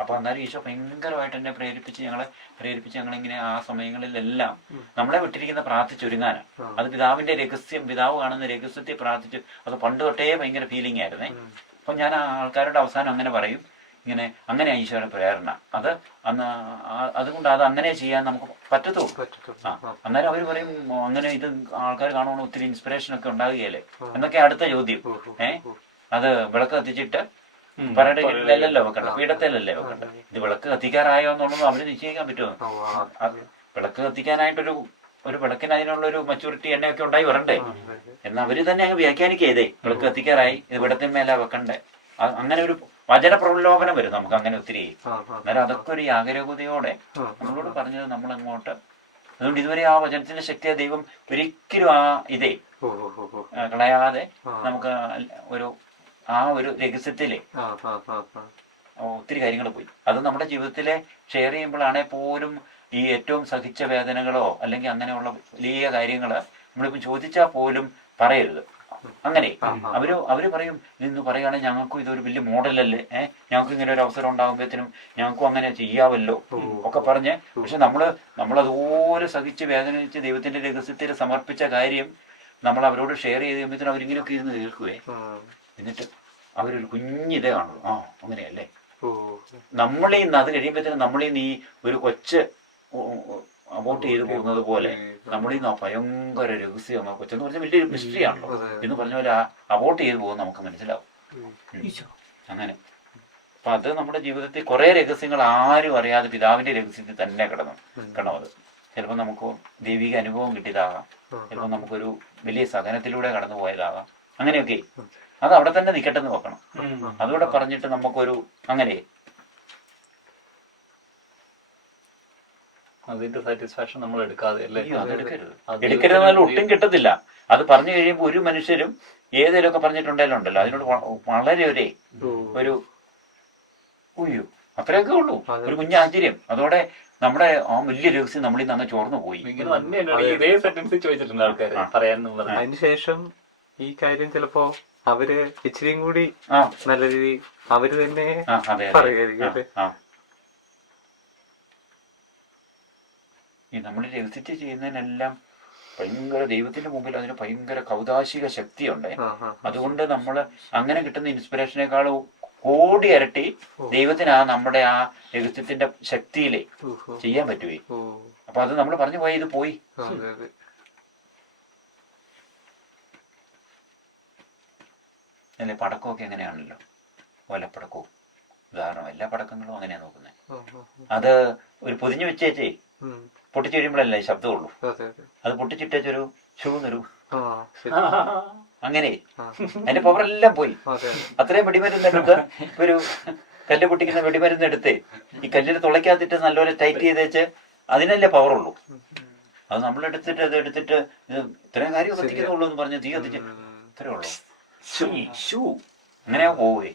അപ്പൊ എന്നാലും ഈശോ ഭയങ്കരമായിട്ട് എന്നെ പ്രേരിപ്പിച്ച് ഞങ്ങളിങ്ങനെ ആ സമയങ്ങളിലെല്ലാം നമ്മളെ വിട്ടിരിക്കുന്ന പ്രാർത്ഥിച്ചൊരുങ്ങാനാണ്. അത് പിതാവിന്റെ രഹസ്യം, പിതാവ് കാണുന്ന രഹസ്യത്തെ പ്രാർത്ഥിച്ച്, അത് പണ്ട് തൊട്ടേ ഭയങ്കര ഫീലിംഗ് ആയിരുന്നേ. അപ്പൊ ഞാൻ ആ ആൾക്കാരുടെ അവസാനം അങ്ങനെ പറയും, ഇങ്ങനെ അങ്ങനെ ഈശോയുടെ പ്രേരണ അത് അതുകൊണ്ട് അത് അങ്ങനെ ചെയ്യാൻ നമുക്ക് പറ്റത്തുള്ളൂ. അന്നേരം അവർ പറയും അങ്ങനെ ഇത് ആൾക്കാർ കാണുമ്പോൾ ഒത്തിരി ഇൻസ്പിറേഷൻ ഒക്കെ ഉണ്ടാകുകയല്ലേ എന്നൊക്കെ അടുത്ത ചോദ്യം. അത് വിളക്ക് കത്തിച്ചിട്ട് പറയലല്ലോ വെക്കണ്ട, പീഠത്തിലല്ലേ വെക്കണ്ട. ഇത് വിളക്ക് കത്തിക്കാറായോ എന്നുള്ളത് അവര് നിശ്ചയിക്കാൻ പറ്റുമോ? വിളക്ക് കത്തിക്കാനായിട്ടൊരു വിളക്കിന് അതിനുള്ളൊരു മച്യൂരിറ്റി എണ്ണയൊക്കെ ഉണ്ടായി വരണ്ടേ. എന്നാൽ അവര് തന്നെ അങ്ങ് വ്യാഖ്യാനിക്കേ വിളക്ക് കത്തിക്കാറായി, ഇത് വിടത്തിന്മേല വെക്കണ്ടേ. അങ്ങനെ ഒരു വചന പ്രലോഭനം വരും നമുക്ക് അങ്ങനെ ഒത്തിരി. അന്നേരം അതൊക്കെ ഒരു ജാഗരൂകതയോടെ നമ്മളോട് പറഞ്ഞത് നമ്മളങ്ങോട്ട്. അതുകൊണ്ട് ഇതുവരെ ആ വചനത്തിന്റെ ശക്തിയെ ദൈവം ഒരിക്കലും ഇതേ കളയാതെ നമുക്ക് ഒരു രഹസ്യത്തിലെ ഒത്തിരി കാര്യങ്ങൾ പോയി. അത് നമ്മുടെ ജീവിതത്തിലെ ഷെയർ ചെയ്യുമ്പോഴാണെ പോലും ഈ ഏറ്റവും സഹിച്ച വേദനകളോ അല്ലെങ്കിൽ അങ്ങനെയുള്ള വലിയ കാര്യങ്ങള് നമ്മളിപ്പം ചോദിച്ചാൽ പോലും പറയരുത്. അങ്ങനെ അവര് പറയും, ഇതെന്ന് പറയുകയാണെങ്കിൽ ഞങ്ങൾക്കും ഇതൊരു വലിയ മോഡലല്ലേ, ഞങ്ങൾക്ക് ഇങ്ങനെ ഒരു അവസരം ഉണ്ടാകുമ്പോഴത്തേനും ഞങ്ങൾക്കും അങ്ങനെ ചെയ്യാമല്ലോ ഒക്കെ പറഞ്ഞ്. പക്ഷെ നമ്മളതുപോലെ സഹിച്ച് വേദനിച്ച് ദൈവത്തിന്റെ രഹസ്യത്തിൽ സമർപ്പിച്ച കാര്യം നമ്മൾ അവരോട് ഷെയർ ചെയ്ത് കഴിയുമ്പോഴത്തേനും അവരിങ്ങനെയൊക്കെ ഇരുന്ന് കേൾക്കുവേ. എന്നിട്ട് അവരൊരു കുഞ്ഞിതേ കാണുള്ളൂ. അങ്ങനെയല്ലേ നമ്മളീന്ന് അത് കഴിയുമ്പോഴത്തേനും നമ്മളീന്ന് ഈ ഒരു കൊച്ച് അബോട്ട് ചെയ്ത് പോകുന്നത് പോലെ നമ്മളീന്ന് ഭയങ്കര രഹസ്യം, കൊച്ചെന്ന് പറഞ്ഞാൽ വലിയൊരു മിസ്റ്ററി ആണല്ലോ എന്ന് പറഞ്ഞ പോലെ അബോട്ട് ചെയ്ത് പോകുന്നത് നമുക്ക് മനസ്സിലാവും. അങ്ങനെ അപ്പൊ അത് നമ്മുടെ ജീവിതത്തിൽ കുറെ രഹസ്യങ്ങൾ ആരും അറിയാതെ പിതാവിന്റെ രഹസ്യത്തിൽ തന്നെ കിടന്നു. അത് ചിലപ്പോൾ നമുക്ക് ദൈവിക അനുഭവം കിട്ടിയതാകാം, ചിലപ്പോൾ നമുക്കൊരു വലിയ സഹനത്തിലൂടെ കടന്നു പോയതാകാം. അങ്ങനെയൊക്കെ അത് അവിടെ തന്നെ നിൽക്കട്ടെന്ന് നോക്കണം. അതുകൂടെ പറഞ്ഞിട്ട് നമുക്കൊരു അങ്ങനെ അതിന്റെ സാറ്റിസ്ഫാക്ഷൻ നമ്മൾ എടുക്കാതെ എടുക്കരുതെന്നാലും ഒട്ടും കിട്ടത്തില്ല. അത് പറഞ്ഞു കഴിയുമ്പോൾ ഒരു മനുഷ്യരും ഏതെങ്കിലുമൊക്കെ പറഞ്ഞിട്ടുണ്ടല്ലോ അതിനോട് വളരെ ഒരു ഉയ്യോ അത്രയൊക്കെ ഉള്ളൂ, ഒരു കുഞ്ഞാശ്ചര്യം. അതോടെ നമ്മുടെ വലിയ രഹസ്യം നമ്മളിൽ നിന്ന് ചോർന്നു പോയി. ഇതേ സെന്റൻസ് ചോദിച്ചിട്ടുണ്ട് ആൾക്കാർ പറയാൻ. അതിനുശേഷം ഈ കാര്യം ചിലപ്പോ അവര് ഇച്ചിരിയും കൂടി നല്ല രീതി അവര് തന്നെ പറയുക. ഈ നമ്മൾ രഹസ്യത്തിൽ ചെയ്യുന്നതിനെല്ലാം ഭയങ്കര ദൈവത്തിന്റെ മുമ്പിൽ അതിന് ഭയങ്കര കൗതാശിക ശക്തിയുണ്ട്. അതുകൊണ്ട് നമ്മൾ അങ്ങനെ കിട്ടുന്ന ഇൻസ്പിറേഷനേക്കാൾ കോടി ഇരട്ടി ദൈവത്തിന് നമ്മുടെ ആ രഹസ്യത്തിന്റെ ശക്തിയിലേ ചെയ്യാൻ പറ്റുവേ. അപ്പൊ അത് നമ്മൾ പറഞ്ഞു പോയി, ഇത് പോയി. അല്ലെ പടക്കമൊക്കെ എങ്ങനെയാണല്ലോ, ഓലപ്പടക്കവും ഉദാഹരണം, എല്ലാ പടക്കങ്ങളും അങ്ങനെയാ നോക്കുന്നത്. അത് ഒരു പൊതിഞ്ഞു വെച്ചേച്ചേ പൊട്ടിച്ചു കഴിയുമ്പോഴല്ലേ ശബ്ദമുള്ളൂ. അത് പൊട്ടിച്ചിട്ടൊരു ഷൂന്നൊരു അങ്ങനെ അതിന്റെ പവറെല്ലാം പോയി. അത്രയും വെടിമരുന്നെടുത്ത് ഒരു കല്ല് പൊട്ടിക്കുന്ന വെടിമരുന്നെടുത്ത് ഈ കല്ലിന് തുളയ്ക്കാത്തിട്ട് നല്ലപോലെ ടൈറ്റ് ചെയ്തേച്ച് അതിനല്ലേ പവറുള്ളൂ. അത് നമ്മളെടുത്തിട്ട് അത് എടുത്തിട്ട് ഇത് ഇത്രയും കാര്യം കത്തിക്കുന്നുള്ളൂ എന്ന് പറഞ്ഞ് തീ കത്തിച്ച് ഇത്രേ ഉള്ളൂ അങ്ങനെയാ പോവേ.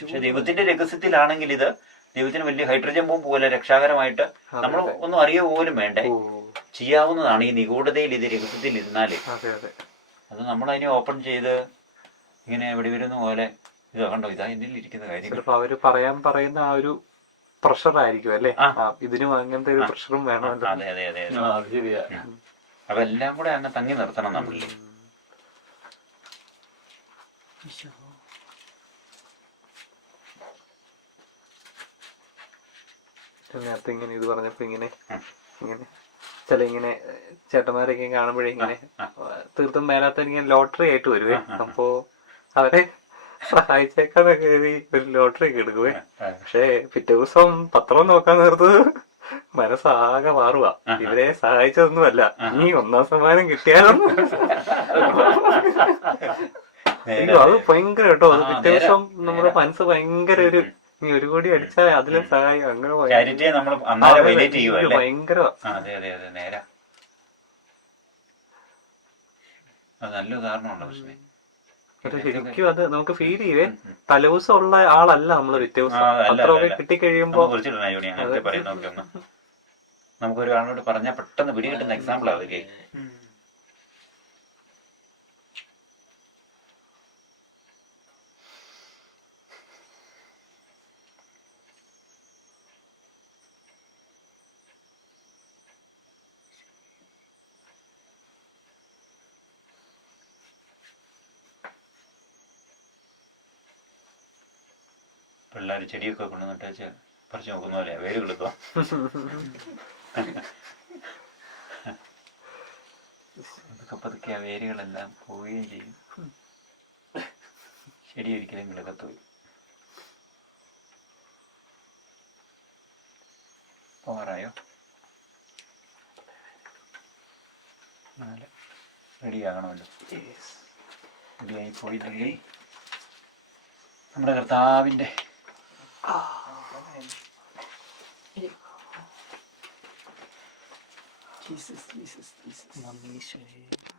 പക്ഷെ ദൈവത്തിന്റെ രഹസ്യത്തിലാണെങ്കിൽ ഇത് ദൈവത്തിന് വലിയ ഹൈഡ്രജൻ ബോംബ് പോലെ രക്ഷാകരമായിട്ട് നമ്മൾ ഒന്നും അറിയുക പോലും വേണ്ടേ, ചെയ്യാവുന്നതാണ്. ഈ നിഗൂഢതയിൽ ഇത് രഹസ്യത്തിൽ ഇരുന്നാല് അത് നമ്മൾ അതിനെ ഓപ്പൺ ചെയ്ത് ഇങ്ങനെ വെടിവരുന്ന പോലെ ഇത് കണ്ടോ, ഇതാ എന്നിൽ ഇരിക്കുന്ന കാര്യം. അവര് പറയുന്ന ആ ഒരു പ്രഷർ ആയിരിക്കും അല്ലേ, ഇതിനും അങ്ങനത്തെ ഒരു പ്രഷറും വേണം. അതെ അതെ അതെ ശരിയാ. അപ്പൊ എല്ലാം കൂടെ അങ്ങ് തങ്ങി നിർത്തണം നമ്മളിൽ. നേരത്തെ ഇങ്ങനെ ഇത് പറഞ്ഞപ്പോ ഇങ്ങനെ ഇങ്ങനെ ചേട്ടന്മാരൊക്കെ കാണുമ്പോഴേ ഇങ്ങനെ തീർത്തും മേലാത്ത ഇങ്ങനെ ലോട്ടറി ആയിട്ട് വരുവേ. അപ്പോ അവരെ സഹായിച്ചേക്കാന്നൊക്കെ കരുതി ഒരു ലോട്ടറി ഒക്കെ എടുക്കുവേ. പക്ഷെ പിറ്റേ ദിവസം പത്രം നോക്കാൻ നേരത്ത് മനസ്സാകെ മാറുക, ഇവരെ സഹായിച്ചതൊന്നുമല്ല, നീ 1ാം സമ്മാനം കിട്ടിയാലൊന്നും. അത് ഭയങ്കര കേട്ടോ, അത് പിറ്റേ ദിവസം നമ്മുടെ മനസ്സ് ഭയങ്കര നീ 1 കോടി അടിച്ചാൽ അതിലും സഹായം അങ്ങനെ ഭയങ്കര. ശരിക്കും അത് നമുക്ക് ഫീൽ ചെയ്യുവേ. തലേദിവസം ഉള്ള ആളല്ല നമ്മള് പിറ്റേ ദിവസം. പത്രമൊക്കെ കിട്ടിക്കഴിയുമ്പോ നമുക്ക് ഒരാളോട് പറഞ്ഞാൽ പെട്ടെന്ന് പിടികിട്ടുന്ന എക്സാമ്പിൾ അതൊക്കെ. പിള്ളേർ ചെടിയൊക്കെ കൊണ്ടുവന്നിട്ട് വെച്ച് പറിച്ച് നോക്കുന്ന പോലെ വേര് കിളുക്കുക. പതുക്കെ പതുക്കെ ആ വേരുകളെല്ലാം പോവുകയും ചെയ്യും. ചെടി ഒരിക്കലും കിളുക്കത്തുപോയി. പോറായോ? റെഡിയാകണമല്ലോ. റെഡിയായി പോയില്ലെങ്കിൽ നമ്മുടെ കർത്താവിൻ്റെ നന്ദി ഈശോയെ.